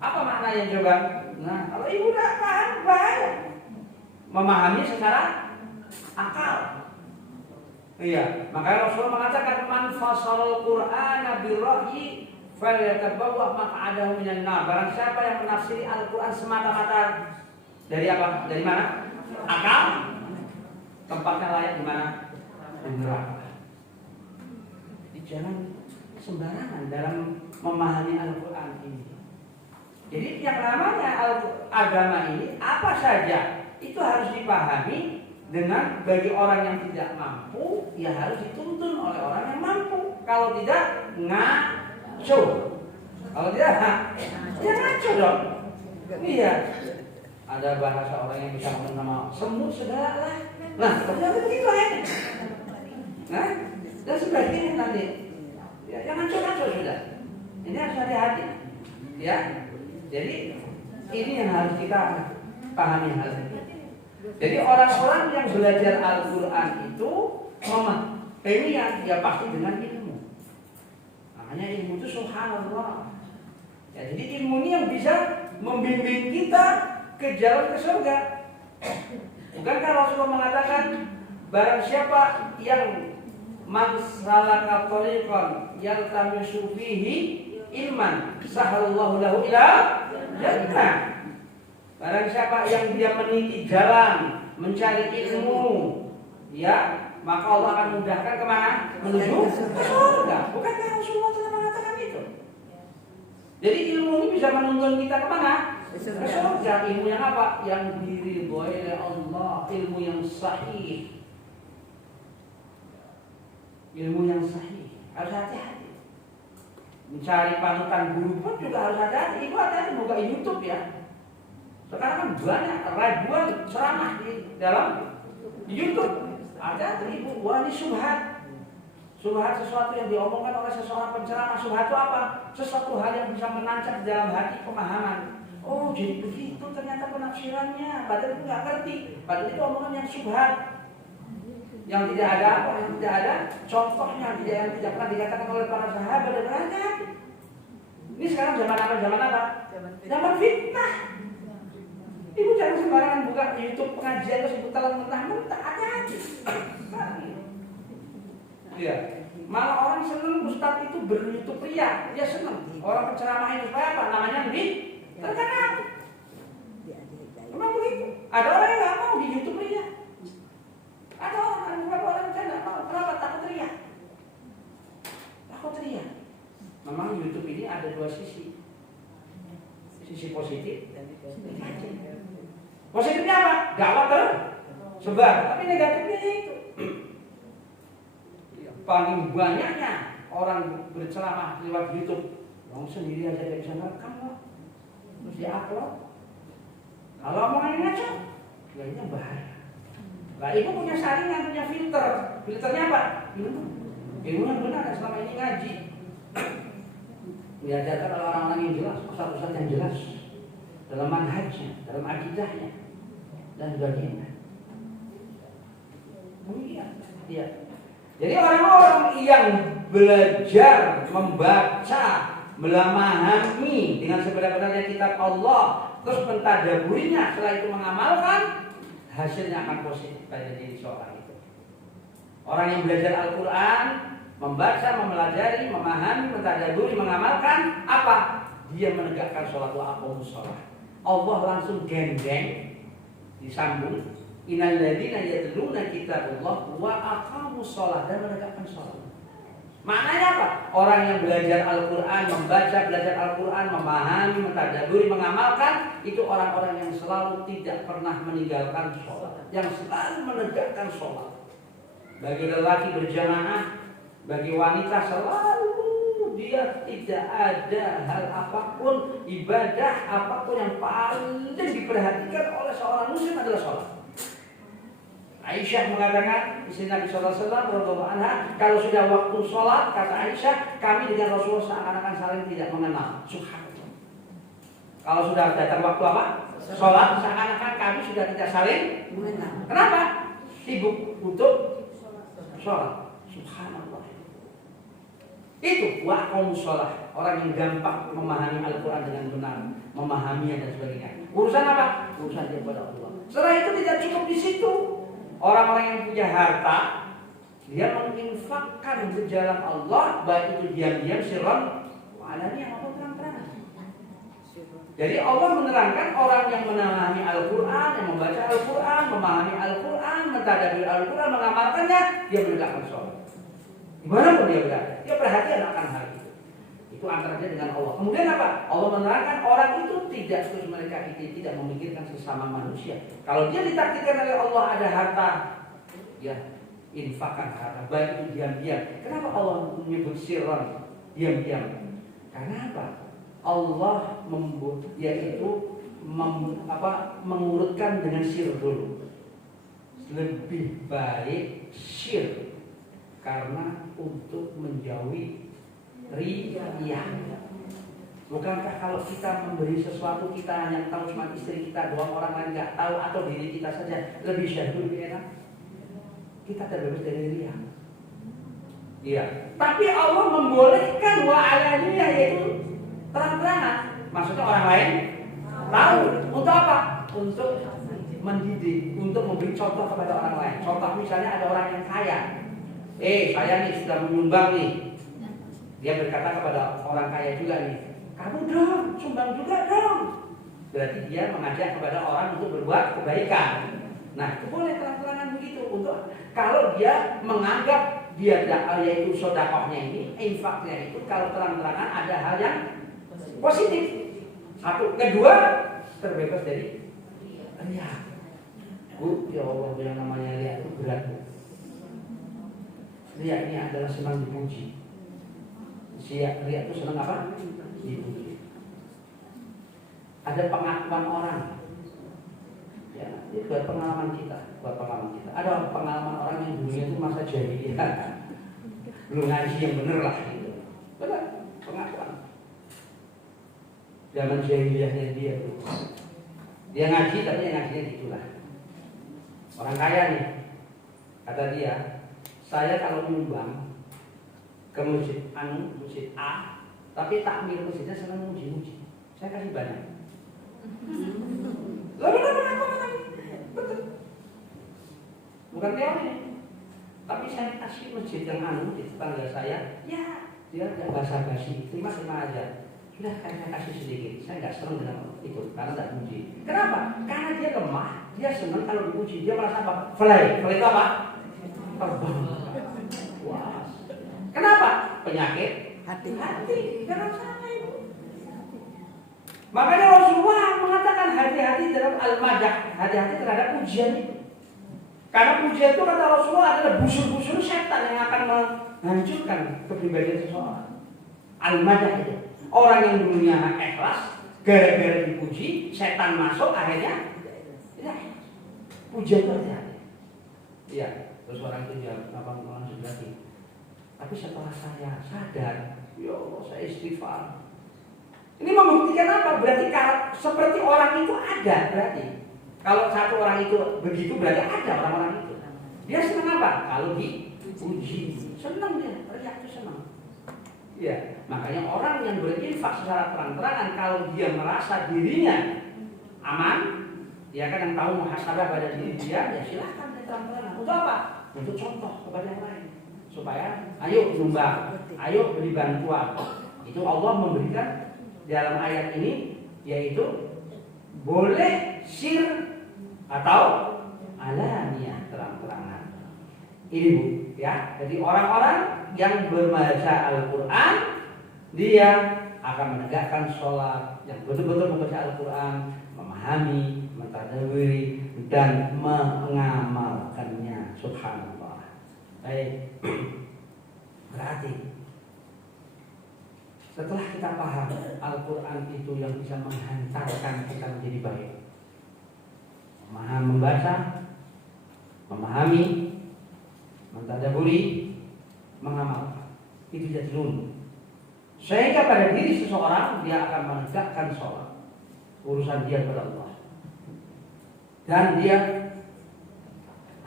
Apa maknanya coba? Nah, kalau ibu tidak paham, bahaya. Memahami secara akal. Iya. Makanya Rasul mengatakan man fasalal Qur'ana birrahyi falyatabawwa maq'adahu minan nar. Barang siapa yang menafsiri Al-Qur'an semata-mata dari apa? Dari mana? Akal. Tempatnya layak di mana? Di neraka. Jadi jangan sembarangan dalam memahami Al-Qur'an ini. Jadi yang namanya agama ini apa saja itu harus dipahami dengan bagi orang yang tidak mampu ya harus dituntun oleh orang yang mampu. Kalau tidak ngaco. Kalau tidak ya ngaco dong. Iya. Ada bahasa orang yang bisa ngomong sama semut segala lah. Nah, ternyata begitu aja. Nah, dan sebagainya nanti. Ya, yang ngaco-ngaco sudah. Ini harus hati-hati. Ya. Jadi ini yang harus kita pahami hal ini. Jadi orang-orang yang belajar Al-Quran itu ini ya pasti dengan ilmu. Makanya ilmu itu subhanallah. Ya, jadi ilmu ini yang bisa membimbing kita ke jalan ke surga. Bukankah Rasulullah mengatakan barang siapa yang mansalaka thariqan yaltamisu fihi ilman sahalallahu lahu ila jannah. Barang siapa yang dia meniti jalan mencari ilmu, ya maka Allah akan mudahkan kemana? Menuju ke surga. Bukankah Rasulullah telah mengatakan itu? Jadi ilmu ini bisa menuntun kita kemana? Ke surga. Ilmu yang apa? Yang diridhoi oleh Allah. Ilmu yang sahih. Ilmu yang sahih. Harus hati-hati. Mencari panutan guru pun juga harus hati-hati. Ibu hati-hati buka YouTube ya. Sekarang kan banyak ribuan ceramah di dalam YouTube. Ada ibu wali subhat. Subhat sesuatu yang diomongkan oleh seseorang penceramah. Subhat itu apa? Sesuatu hal yang bisa menancap di dalam hati pemahaman. Oh jadi begitu ternyata penafsirannya. Padahal itu nggak ngerti. Padahal itu omongan yang subhat. Yang tidak ada apa? Yang tidak ada contohnya. Yang tidak pernah dikatakan oleh para sahabat dan banyak. Ini sekarang zaman apa? Zaman apa? Zaman fitnah. Ibu jangan sembarangan buka YouTube pengajian terus ibu telan mentah-mentah, hati-hati. Iya. Malah orang senang ustaz itu ber-YouTube pria, dia senang. Orang penceramah itu supaya apa? Namanya lebih terkenal. Memang begitu. Ada orang yang nggak mau di YouTube pria. Ada orang yang nggak mau. Kenapa? Takut teriak. Takut teriak. Memang YouTube ini ada dua sisi. Sisi positif dan sisi negatif. Positifnya apa? Dakwah tersebar. Tapi negatifnya itu paling banyaknya orang berceramah lewat YouTube. Orang sendiri aja tidak bisa merekam loh. Terus di-upload. Kalau omongannya ngaco, ya ini bahaya. Lah ibu punya saringan, punya filter. Filternya apa? Ilmu yang benar selama ini ngaji. Diajarkan oleh orang-orang yang jelas, ustaz-ustaz yang jelas dalam manhajnya, dalam akidahnya dan sebagainya. Iya. Jadi orang-orang yang belajar membaca, memahami dengan sebenar-benarnya kitab Allah, terus mentadaburinya, setelah itu mengamalkan, hasilnya akan positif pada diri seorang itu. Orang yang belajar Al-Quran, membaca, mempelajari, memahami, mentadaburi, mengamalkan, apa? Dia menegakkan sholat wa aqamus sholat. Allah langsung geng-geng disambung. Innal ladzina yatluna kitabullah wa aqamus sholat, dan menegakkan sholat. Maknanya apa? Orang yang belajar Al-Quran, membaca, belajar Al-Quran, memahami, mentadaburi, mengamalkan, itu orang-orang yang selalu tidak pernah meninggalkan sholat, yang selalu menegakkan sholat. Bagi lelaki berjamaah, bagi wanita selalu dia tidak ada hal apapun, ibadah apapun yang paling diperhatikan oleh seorang muslim adalah sholat. Aisyah mengatakan, istri Nabi SAW radhiyallahu anha, kalau sudah waktu sholat, kata Aisyah, kami dengan Rasulullah seakan-akan saling tidak mengenal. Subhanallah. Kalau sudah datang waktu apa? Sholat, seakan-akan kami sudah tidak saling mengenal. Kenapa? Sibuk untuk sholat. Subhanallah. Itu waqamus sholat. Orang yang gampang memahami Al-Quran dengan benar, memahaminya dan sebagainya. Urusan apa? Urusan dia kepada Allah. Setelah itu tidak cukup di situ. Orang-orang yang punya harta, dia menginfakkan ke jalan Allah, baik itu diam-diam, sirron, alani maupun terang-terangan. Jadi Allah menerangkan orang yang memahami Al-Quran, yang membaca Al-Quran, memahami Al-Quran, mentadabur Al-Quran, mengamalkannya, dia menegakkan sholat. Dimanapun dia berada, dia perhatian akan hal itu. Itu antara dia dengan Allah. Kemudian apa? Allah menerangkan orang itu tidak, terus mereka itu tidak memikirkan sesama manusia. Kalau dia ditakdirkan oleh Allah ada harta, ya infakkan harta, baik itu diam-diam. Kenapa Allah menyebut sirran, diam-diam? Karena apa? Allah mengurutkan dengan sir dulu. Lebih baik sir karena untuk menjauhi riya. Bukankah kalau kita memberi sesuatu kita hanya tahu cuma istri kita doang, orang lain nggak tahu, atau diri kita saja, lebih syahdu, lebih enak? Kita terbebas dari riya. Iya. Tapi Allah membolehkan wa alaniyah, yaitu terang-terangan. Maksudnya orang lain tahu. Untuk apa? Untuk mendidik, untuk memberi contoh kepada orang lain. Contoh misalnya ada orang yang kaya. Saya nih sudah menyumbang nih. Dia berkata kepada orang kaya juga nih, kamu dong, sumbang juga dong. Berarti dia mengajak kepada orang untuk berbuat kebaikan. Nah, itu boleh terang-terangan begitu. Untuk kalau dia menganggap dia yaitu sedekahnya ini, infaknya itu, kalau terang-terangan ada hal yang positif. Satu, kedua, terbebas dari riya. Bu, ya Allah, yang namanya riya itu berat. Riya ini adalah senang dipuji. Riya itu senang apa? Dipuji. Ada pengakuan orang. Ya, itu buat pengalaman kita, Ada pengalaman orang yang dulunya itu masa jahiliyah, belum ngaji yang bener lah gitu. Benar, pengakuan. Zaman jahiliyahnya dia tuh. Dia ngaji tapi yang ngajinya gitulah. Orang kaya nih, kata dia, saya kalau menyumbang ke masjid A, tapi takmir masjidnya senang muji-muji, saya kasih banyak. Betul. Bukan teori, tapi saya kasih masjid yang di tetangga saya, ya dia nggak basa-basi, terima aja. Sudah saya kasih sedikit, saya nggak senang dengan itu karena tidak muji. Kenapa? Karena dia lemah, dia senang kalau dipuji, dia merasa apa? Fly itu apa? Terbang. Wah. Kenapa? Penyakit hati. Jangan salah itu. Makanya Rasulullah mengatakan hati-hati dalam al-madah, hati-hati terhadap pujian itu. Karena pujian itu kata Rasulullah adalah busur-busur setan yang akan menghancurkan kepribadian seseorang. Al-madah itu. Orang yang dulunya ikhlas, gara-gara dipuji, setan masuk, akhirnya tidak. Pujian itu hati-hati. Iya, terus orang itu jawab, orang sebelah ini. Tapi setelah saya sadar, ya Allah, saya istighfar. Ini membuktikan apa? Berarti seperti orang itu ada berarti. Kalau satu orang itu begitu berarti ada orang-orang itu. Dia senang apa? Kalau dipuji, senang dia, riya itu senang. Ya, makanya orang yang berinfak secara terang-terangan kalau dia merasa dirinya aman, dia kan yang tahu muhasabah pada diri dia, ya silakan dia terang-terangan. Untuk apa? Untuk contoh kepada yang lain. Supaya ayo nyumbang, ayo beri bantuan. Itu Allah memberikan dalam ayat ini, yaitu boleh sir atau alaniyah, terang-terangan. Ini Bu, ya. Jadi orang-orang yang membaca Al-Quran, dia akan menegakkan sholat, yang betul-betul membaca Al-Quran, memahami, mentadaburi, dan mengamalkannya. Subhanallah. Baik. Berarti setelah kita paham Al-Quran itu yang bisa menghantarkan kita menjadi baik, membaca, memahami, mentadaburi, mengamalkan, itu jadi nun. Sehingga pada diri seseorang dia akan menegakkan sholat, urusan dia kepada Allah, dan dia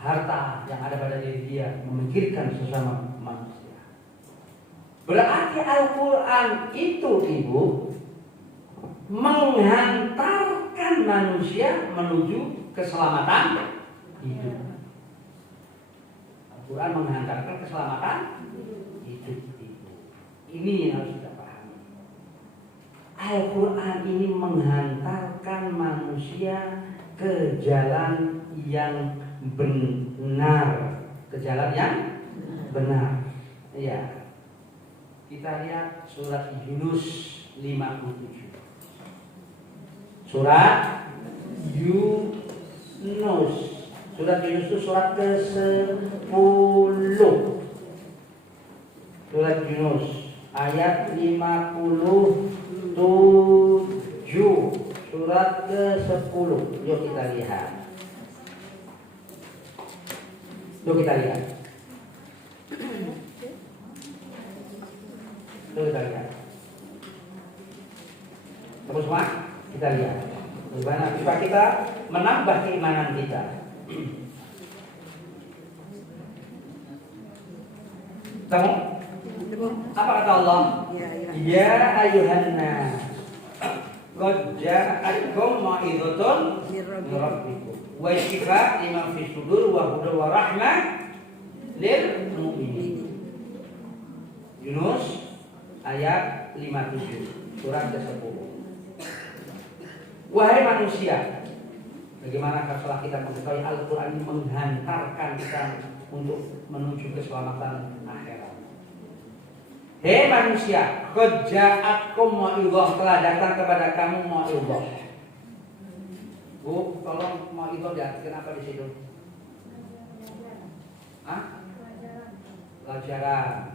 harta yang ada pada diri dia memikirkan sesama manusia. Berarti Al-Quran itu Ibu menghantarkan manusia menuju keselamatan hidup. Al-Quran menghantarkan keselamatan hidup. Ini yang harus kita pahami. Al-Quran ini menghantarkan manusia ke jalan yang benar, ke jalan yang benar. Ya. Kita lihat surat Yunus 57. Surat Yunus. Surat Yunus itu surat ke-10. Surat Yunus ayat 57. Surat ke-10. Yuk kita lihat. Yuk kita lihat. Terus semua kita lihat bagaimana supaya kita menambah keimanan kita. Kamu? Apa kata Allah? Ya ayuhan nas qad ja'akum mau'izatun min rabbikum wa shifaa lima fis sudur wa hudan wa rahmah lil mu'minin. Yunus ayat 57 surat ke-10. Wahai manusia, bagaimana setelah kita mengetahui Al-Quran ini menghantarkan kita untuk menuju keselamatan akhirat. Hei manusia, qad ja'akum mau'izah, telah datang kepada kamu mau'izah. Bu, tolong mau'izah diartikan apa di situ? Pelajaran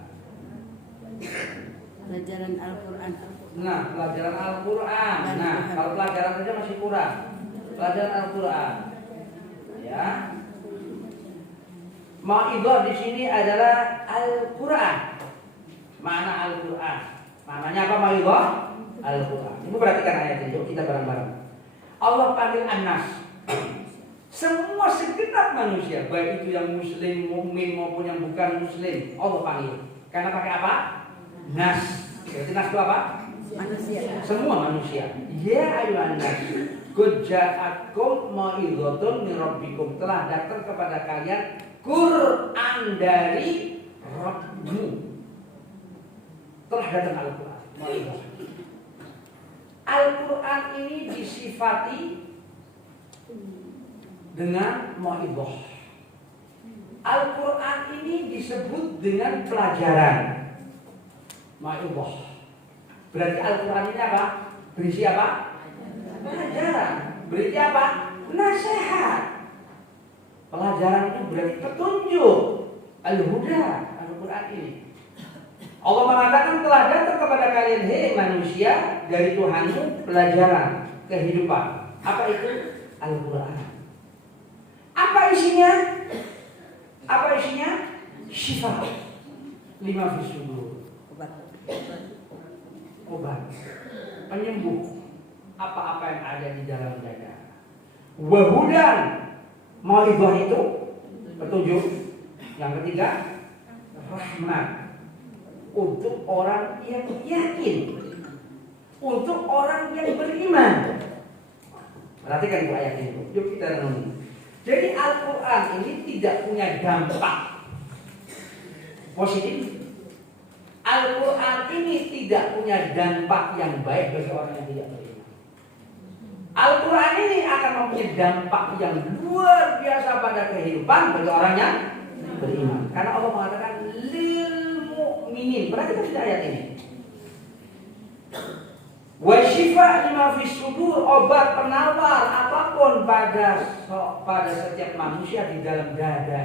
Al-Quran. Nah, pelajaran Al-Quran. Nah, kalau pelajaran saja masih kurang. Pelajaran Al-Quran. Ya. Mau'izah di sini adalah Al-Quran. Makna Al-Quran. Maknanya apa mau'izah? Al-Quran. Ibu perhatikan ayat ini, yuk kita bareng-bareng. Allah panggil An-Nas. Semua segenap manusia, baik itu yang muslim, mukmin maupun yang bukan muslim, Allah panggil. Karena pakai apa? Nas. Berarti nas itu apa? Manusia. Semua manusia. Ya ayuhan nas, qad ja'akum mau'izatun min rabbikum, telah datang kepada kalian Quran dari Rabbmu. Telah datang Al-Quran. Al-Quran ini disifati dengan mau'izah. Al-Quran ini disebut dengan pelajaran. Mau'izah. Berarti Al-Quran ini apa? Berisi apa? Pelajaran. Berarti apa? Nasihat. Pelajaran itu berarti petunjuk. Al-Huda. Al-Quran ini. Allah mengatakan telah datang kepada kalian, hei manusia, dari Tuhanmu pelajaran kehidupan. Apa itu? Al-Quran. Apa isinya? Apa isinya? Syifa. Lima fis sudur. Obat. Penyembuh apa-apa yang ada di dalam dada. Wa hudan. Mau'izah itu petunjuk. Yang ketiga, rahmat. Untuk orang yang yakin, untuk orang yang beriman. Perhatikan bu ayat ini. Yuk kita renungi. Jadi Al-Quran ini tidak punya dampak positif. Al-Quran ini tidak punya dampak yang baik bagi orang yang tidak beriman. Al-Quran ini akan mempunyai dampak yang luar biasa pada kehidupan bagi orang yang beriman. Karena Allah mengatakan lil mu'minin. Perhatikan di ayat ini. Wa syifa lima fis sudur, obat penawar apapun pada setiap manusia di dalam dada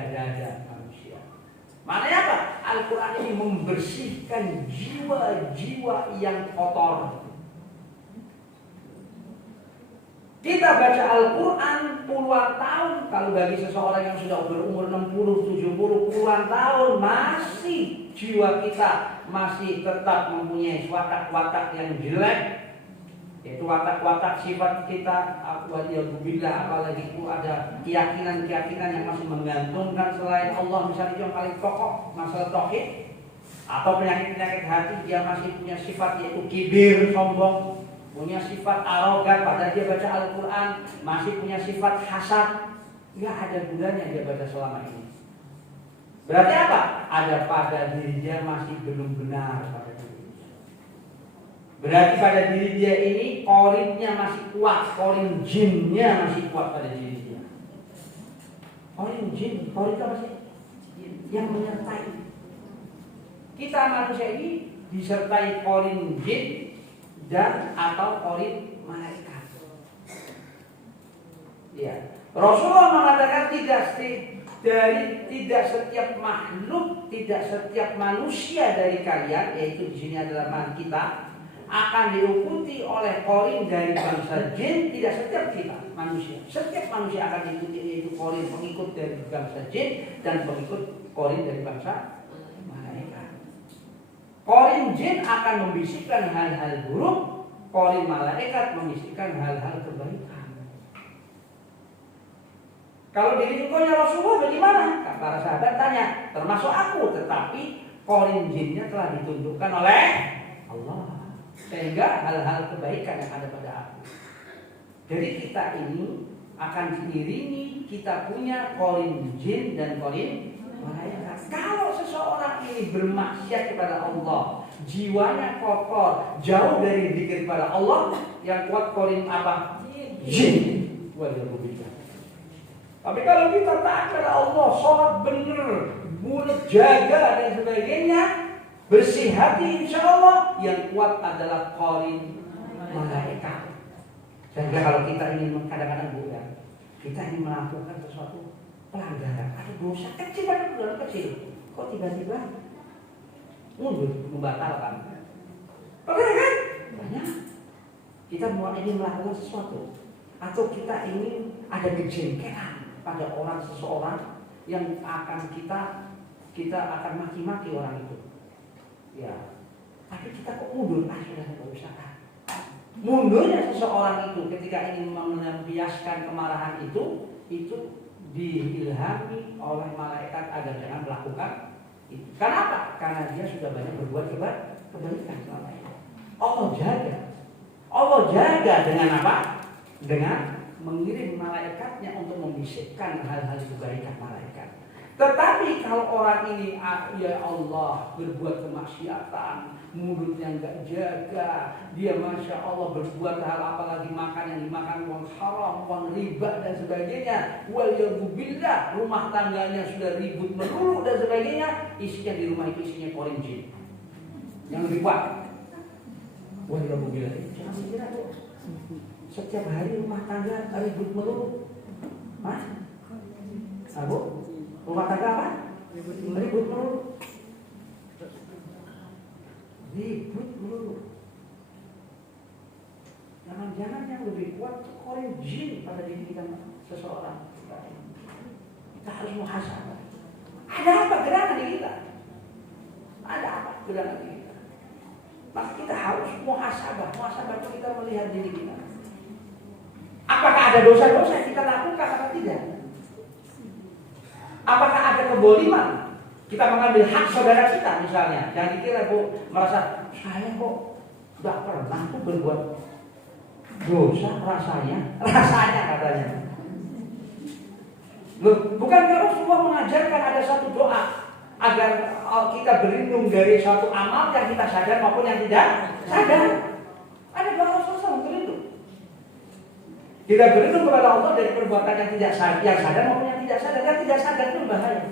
manusia. Maknanya apa? Al-Quran ini membersihkan jiwa-jiwa yang kotor. Kita baca Al-Quran puluhan tahun. Kalau bagi seseorang yang sudah berumur 60, 70, puluhan tahun, masih jiwa kita masih tetap mempunyai watak-watak yang jelek. Yaitu watak-watak sifat kita, apalagi itu ada keyakinan-keyakinan yang masih menggantungkan selain Allah. Misalnya itu yang paling pokok, masalah tauhid. Atau penyakit-penyakit hati, dia masih punya sifat yaitu kibir, sombong. Punya sifat arogan, padahal dia baca Al-Quran. Masih punya sifat hasad. Gak ada gunanya dia baca selama ini. Berarti apa? Ada pada diri dia masih belum benar pada diri. Berarti pada diri dia ini korinnya masih kuat, korin jinnya masih kuat pada diri dia. Korin jin, korin itu apa sih? Yang menyertai. Kita manusia ini disertai korin jin dan atau korin malaikat. Ya. Rasulullah mengatakan tidak setiap makhluk, tidak setiap manusia dari kalian, yaitu di sini adalah kita, akan diikuti oleh korin dari bangsa jin. Tidak setiap kita manusia, setiap manusia akan diikuti, yaitu korin pengikut dari bangsa jin dan pengikut korin dari bangsa malaikat. Korin jin akan membisikkan hal-hal buruk, korin malaikat membisikkan hal-hal kebaikan. Kalau diri engkaunya Rasulullah bagaimana? Para sahabat tanya, termasuk aku, tetapi korin jinnya telah ditunjukkan oleh Allah, sehingga hal-hal kebaikan yang ada pada aku. Jadi kita ini akan diiringi, kita punya korin jin dan korin malaikat. Kalau seseorang ini bermaksiat kepada Allah, jiwanya kotor, jauh dari zikir kepada Allah, yang kuat korin apa? Jin. Walhamdulillah. Tapi kalau kita taat kepada Allah, sholat benar, mulut jaga dan sebagainya, bersih hati, insya Allah yang kuat adalah korin malaikat. Sehingga kalau kita ingin kadang-kadang bukan, kita ingin melakukan sesuatu pelanggaran, ada dosa kecil, ada dosa kecil, kok tiba-tiba mundur, membatalkan. Pernah kan? Banyak. Kita mau ingin melakukan sesuatu, atau kita ingin ada kejengkelan pada orang seseorang yang akan kita akan maki-maki orang itu. Ya, tapi kita kok mundur? Sudah tidak usah. Mundurnya seseorang itu ketika ingin melampiaskan kemarahan itu diilhami oleh malaikat agar jangan melakukan itu. Kenapa? Karena dia sudah banyak berbuat kebaikan selama ini. Allah jaga dengan apa? Dengan mengirim malaikatnya untuk membisikkan hal-hal kebaikan malaikat. Tetapi kalau orang ini, ya Allah, berbuat kemaksiatan, mulutnya enggak jaga, dia masya Allah berbuat hal apalagi makan yang dimakan uang haram, uang riba dan sebagainya. Waliyadzubillah, rumah tangganya sudah ribut melulu dan sebagainya. Isinya di rumah itu isinya korin jin yang lebih kuat. Waliyadzubillah. Jangan mikir aku. Setiap hari rumah tangga ribut melulu. Mas? Abu? Rumah tangga apa? Ribut melulu. Ribut melulu. Jangan-jangan yang lebih kuat itu korin jin pada diri kita seseorang. Kita harus muhasabah. Ada apa gerangan di kita? Ada apa gerangan di kita? Maka kita harus muhasabah. Muhasabah itu kita melihat diri kita. Apakah ada dosa-dosa yang kita lakukan atau tidak? Apakah ada keboliman? Kita mengambil hak saudara kita misalnya. Jangan dikira merasa saya kok gak pernah tuh berbuat dosa rasanya katanya. Loh, bukankah Rasulullah mengajarkan ada satu doa agar kita berlindung dari suatu amal yang kita sadar maupun yang tidak sadar? Ada doa Rasulullah berlindung. Kita berlindung kepada Allah dari perbuatan yang tidak sadar, yang sadar maupun yang tidak sadar. Yang tidak sadar itu bahaya.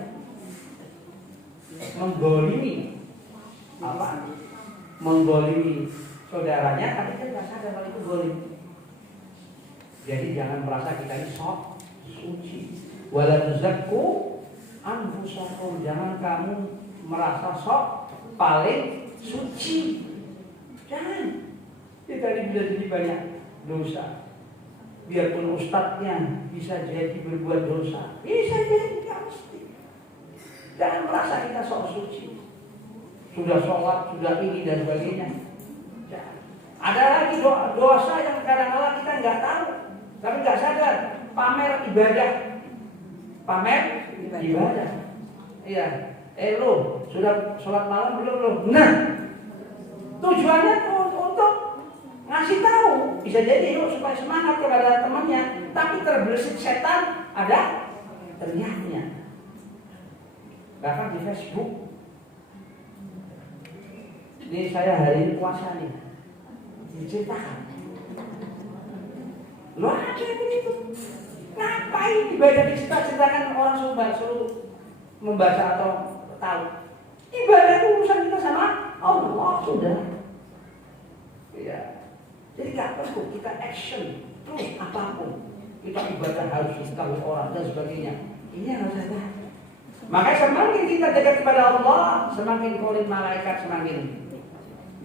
Menggolimi saudaranya, tapi dia tidak sadar kalau itu golim. Jadi jangan merasa kita ini sok suci. Wala tuzakku anfusakum, jangan kamu merasa sok paling suci. Jangan. Kita ini bisa jadi banyak dosa. Biarpun ustadznya bisa jadi berbuat dosa, bisa jadi nggak mesti. Jangan merasa kita sok suci, sudah sholat, sudah ini dan sebagainya. Jangan. Ada lagi dosa yang kadang-kadang kita nggak tahu, tapi nggak sadar. Pamer ibadah. Iya. Lo sudah sholat malam belum? Nah, tujuannya untuk ngasih tahu, bisa jadi supaya semangat kepada temannya, tapi terbesit setan ada teriaknya. Bahkan di Facebook, ini saya hari ini puasa nih, diciptakan. Lo ada begitu. Ngapain ibadah diciptakan orang suruh membaca atau tahu? Ibadah itu urusan kita sama Allah sudah. Ya. Jadi nggak perlu kita action terus apapun. Kita ibadah harus diketahui orang dan sebagainya. Ini yang harus ada. Makanya semakin kita dekat kepada Allah, semakin korin malaikat semakin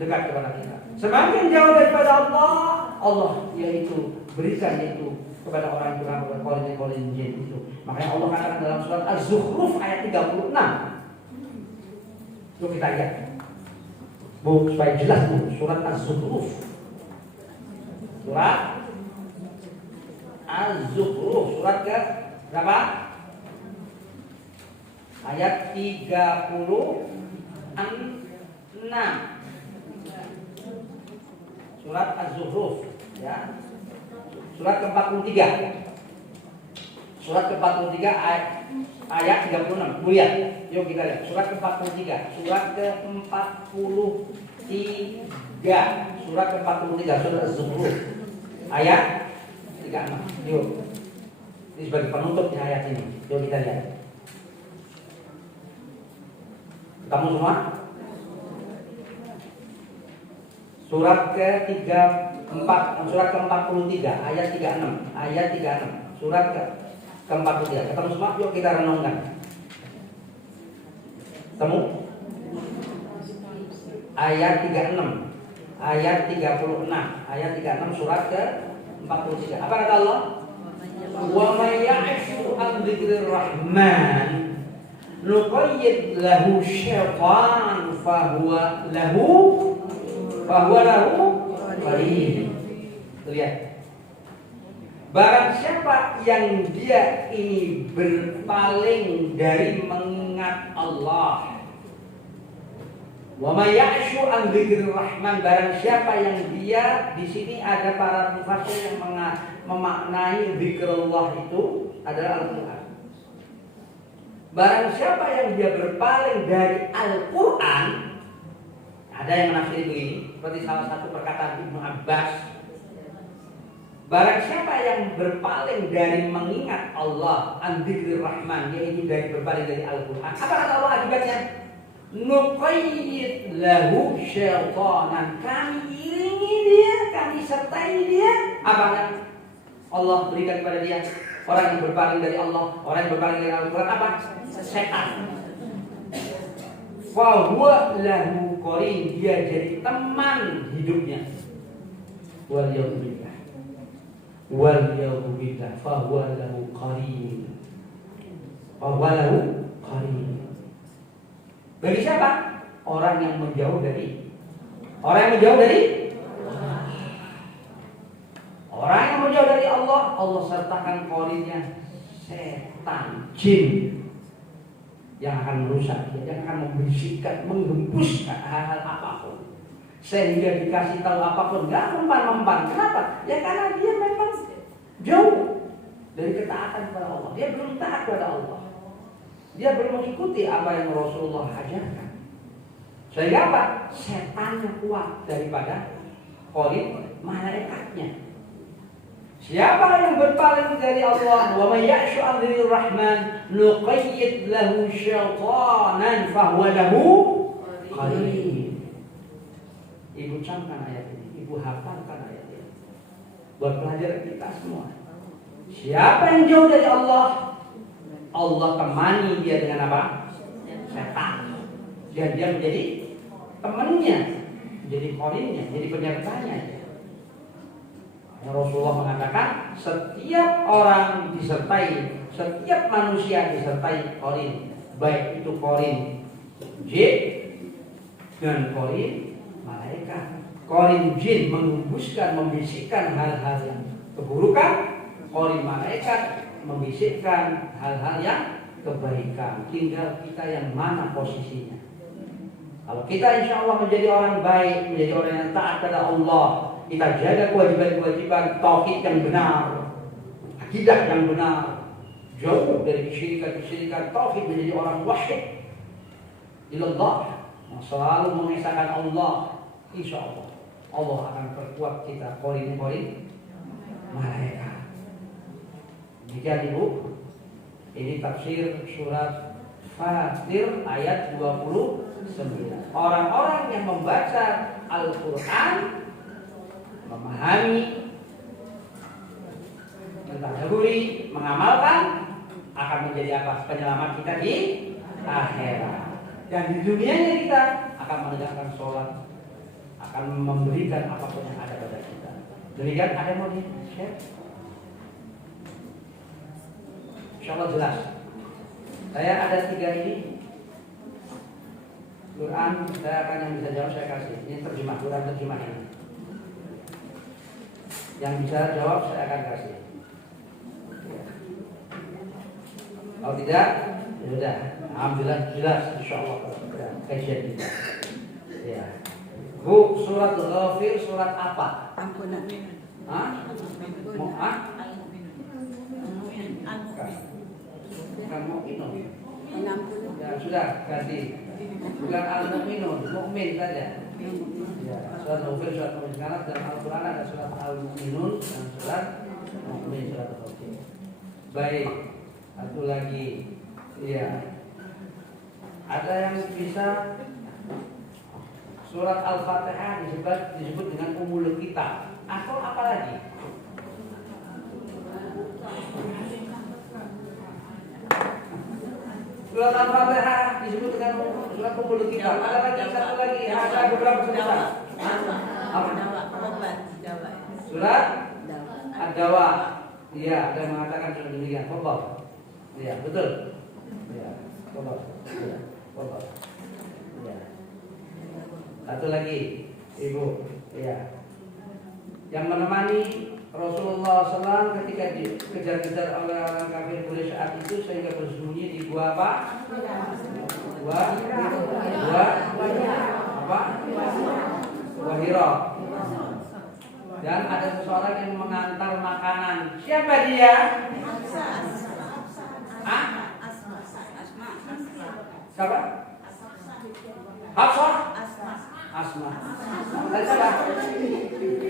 dekat kepada kita. Semakin jauh daripada Allah, Allah yaitu berikan yaitu kepada orang yang berkorin jin itu. Makanya Allah katakan dalam surat Az-Zukhruf ayat 36. Yuk kita lihat. Bu, supaya jelas bu, surat Az-Zukhruf. Surat Az-Zukhruf, surat ke berapa? Ayat 36. Surat Az-Zukhruf, ya. Surat ke-43. Surat ke-43 ayat 36. Lihat. Yuk kita lihat. Surat ke-43. Surat ke-43. Surat ke-43 surat Az-Zukhruf. Ayat 36. Yuk. Ini sebagai penutupnya ayat ini. Yuk kita lihat. Kamu semua? Surat surat ke-43 ayat 36. Ayat 36. Surat ke-43. Ketemu semua? Yuk kita renungkan. Temu? Ayat 36. Ayat 36. Ayat 36 surat ke-43. Apa kata Allah? Wa may ya'shu an dzikrir rahman nuqayyid lahu syaitan fahuwa lahu qarin. Lihat. Barang siapa yang dia ini berpaling dari mengingat Allah. Wa may ya'shu an dzikrir rahman, barang siapa yang dia, di sini ada para mufassir yang memaknai zikrullah itu adalah Al-Qur'an. Barang siapa yang dia berpaling dari Al-Qur'an, ada yang menafsiri begini, seperti salah satu perkataan Ibnu Abbas. Barang siapa yang berpaling dari mengingat Allah, an dzikrir rahman, yaitu dari berpaling dari Al-Qur'an. Apa kata Allah akibatnya? Nuqayyid lahu syaitanan, kami iringi dia, kami sertai dia. Apa kan? Allah berikan kepada dia orang yang berpaling dari Allah, orang yang berpaling dari Al-Qur'an apa? Setan. Fa huwa lahu qarin, dia jadi teman hidupnya. Wal yaumillah. Wal yaumillah fa huwa lahu qarin. Fa huwa lahu qarin. Bagi siapa? Orang yang menjauh dari Orang yang menjauh dari Allah, Allah sertakan qarinnya setan, jin yang akan merusak dia, yang akan membisikkan, menghembuskan hal-hal apapun, sehingga dikasih tahu apapun nggak mempan. Kenapa? Ya karena dia memang jauh dari ketaatan kepada Allah. Dia belum taat kepada Allah. Dia belum mengikuti apa yang Rasulullah ajarkan. Sehingga apa? Setannya kuat daripada qarin malaikatnya. Siapa yang berpaling dari Allah, wa may ya'shu 'an dzikrir rahman nuqayyid lahu syaitanan fahuwa lahu qarin. Ibu camkan ayat ini, ibu hafalkan ayat ini buat pelajaran kita semua. Siapa yang jauh dari Allah, Allah temani dia dengan apa? Setan. Dan dia menjadi temannya, menjadi qarinnya, jadi penyertanya. Rasulullah mengatakan setiap orang disertai, setiap manusia disertai qarin, baik itu qarin jin dan qarin malaikat. Qarin jin menghembuskan, membisikkan hal-hal yang keburukan, qarin malaikat membisikkan hal-hal yang kebaikan. Tinggal kita yang mana posisinya. Kalau kita insya Allah menjadi orang baik, menjadi orang yang taat kepada Allah, kita jaga kewajiban-kewajiban tauhid yang benar, akidah yang benar, jauh dari kesyirikan, tauhid, menjadi orang wahid ilallah, selalu mengesahkan Allah, insya Allah Allah akan perkuat kita korin-korin malaikat. Demikian Ibu, ini tafsir surat Fatir ayat 29. Orang-orang yang membaca Al-Quran, memahami, mentadaburi, mengamalkan, akan menjadi apa? Penyelamat kita di akhirat. Dan di dunianya kita akan menegakkan sholat, akan memberikan apapun yang ada pada kita. Demikian, ada yang mau di-share? InsyaAllah jelas. Saya ada 3 ini Quran, saya akan yang bisa jawab saya kasih. Ini terjemah, Quran terjemah ini. Yang bisa jawab saya akan kasih. Kalau tidak, ya sudah. Alhamdulillah jelas, insyaallah kajian kita. Ya. Bu, surat Ghafir surat apa? Ampunan. Hah? Mau ah? Bukan Mu'minun. Pengampunan. Ya sudah ganti. Bukan Al-Mu'minun, Mu'min saja. Ya, surat Ghafir surat Mu'min. Sekarang dalam Al-Quran ada surat Al-Mu'minun dan surat Mu'min surat Ghafir. Baik, satu lagi. Iya. Ada yang bisa surat Al-Fatihah disebut dengan Ummul Kitab atau apa lagi? Surat Al-Fatihah disebut dengan surat Ummul Kitab. Ada lagi satu lagi. Ada beberapa sebutan. Surat Ad-Dawa. Iya, ada yang mengatakan sudah demikian. Fadhal. Iya, betul. Iya, fadhal. Iya, fadhal. Iya. Satu lagi, Ibu. Iya. Yang menemani Rasulullah SAW ketika dikejar-kejar oleh orang kafir Quraisy saat itu sehingga bersembunyi di gua apa? Gua apa? Gua Hira. Dan ada seseorang yang mengantar makanan. Siapa dia? Hah? Siapa? Hafsah? Asma. Tadi siapa?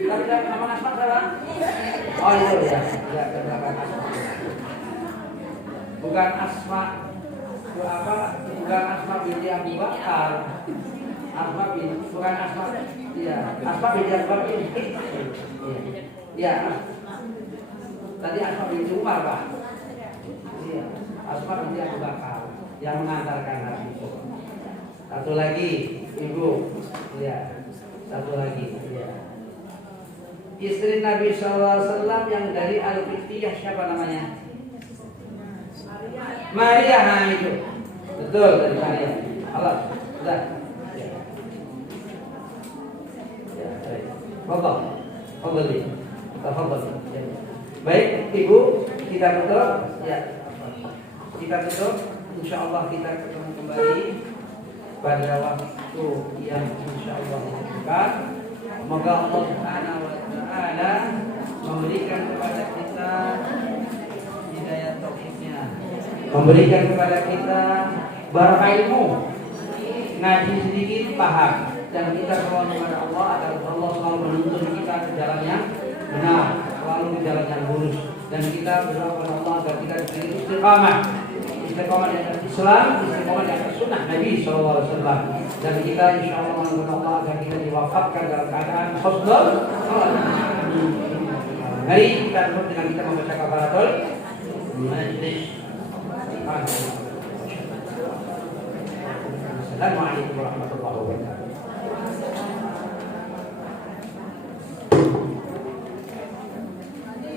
Tadi nama Asma siapa? Oh iya ya, tidak belakang Asma. Bukan Asma, apa? Bukan Asma binti Abu Bakar. Asma bin, bukan Asma. Iya, Asma binti Abu Bakar. Iya. Tadi Asma binti Umar Pak. Iya, Asma binti Abu Bakar yang mengantarkan hati itu. Satu lagi, Ibu. Iya. Satu lagi. Iya. Istri Nabi SAW yang dari Al-Qibtiyah siapa namanya? Maria. Nah itu. Betul dari Maria. Allah. Sudah. Ya. Ya, baik. Fadhal. Fadhali. Tafadhal. Ya. Baik, Ibu, kita tutup. Ya. Kita tutup. Insyaallah kita ketemu kembali pada waktu yang insyaallah dekat. Semoga Allah Subhanahu wa taala memberikan kepada kita hidayah taufiknya, memberikan kepada kita barakah ilmu, ngaji sedikit paham, dan kita berdoa kepada Allah agar Allah selalu menuntun kita ke jalan yang benar, selalu ke jalan yang lurus, dan kita berdoa kepada Allah agar kita diberi istiqamah di atas Islam, istiqamah di atas sunnah Nabi SAW, dan kita insyaallah memohon Allah agar kita diwafatkan dalam keadaan husnul khatimah. Mari kita tutup dengan kita membaca kafaratul majlis. Assalamualaikum warahmatullahi wabarakatuh.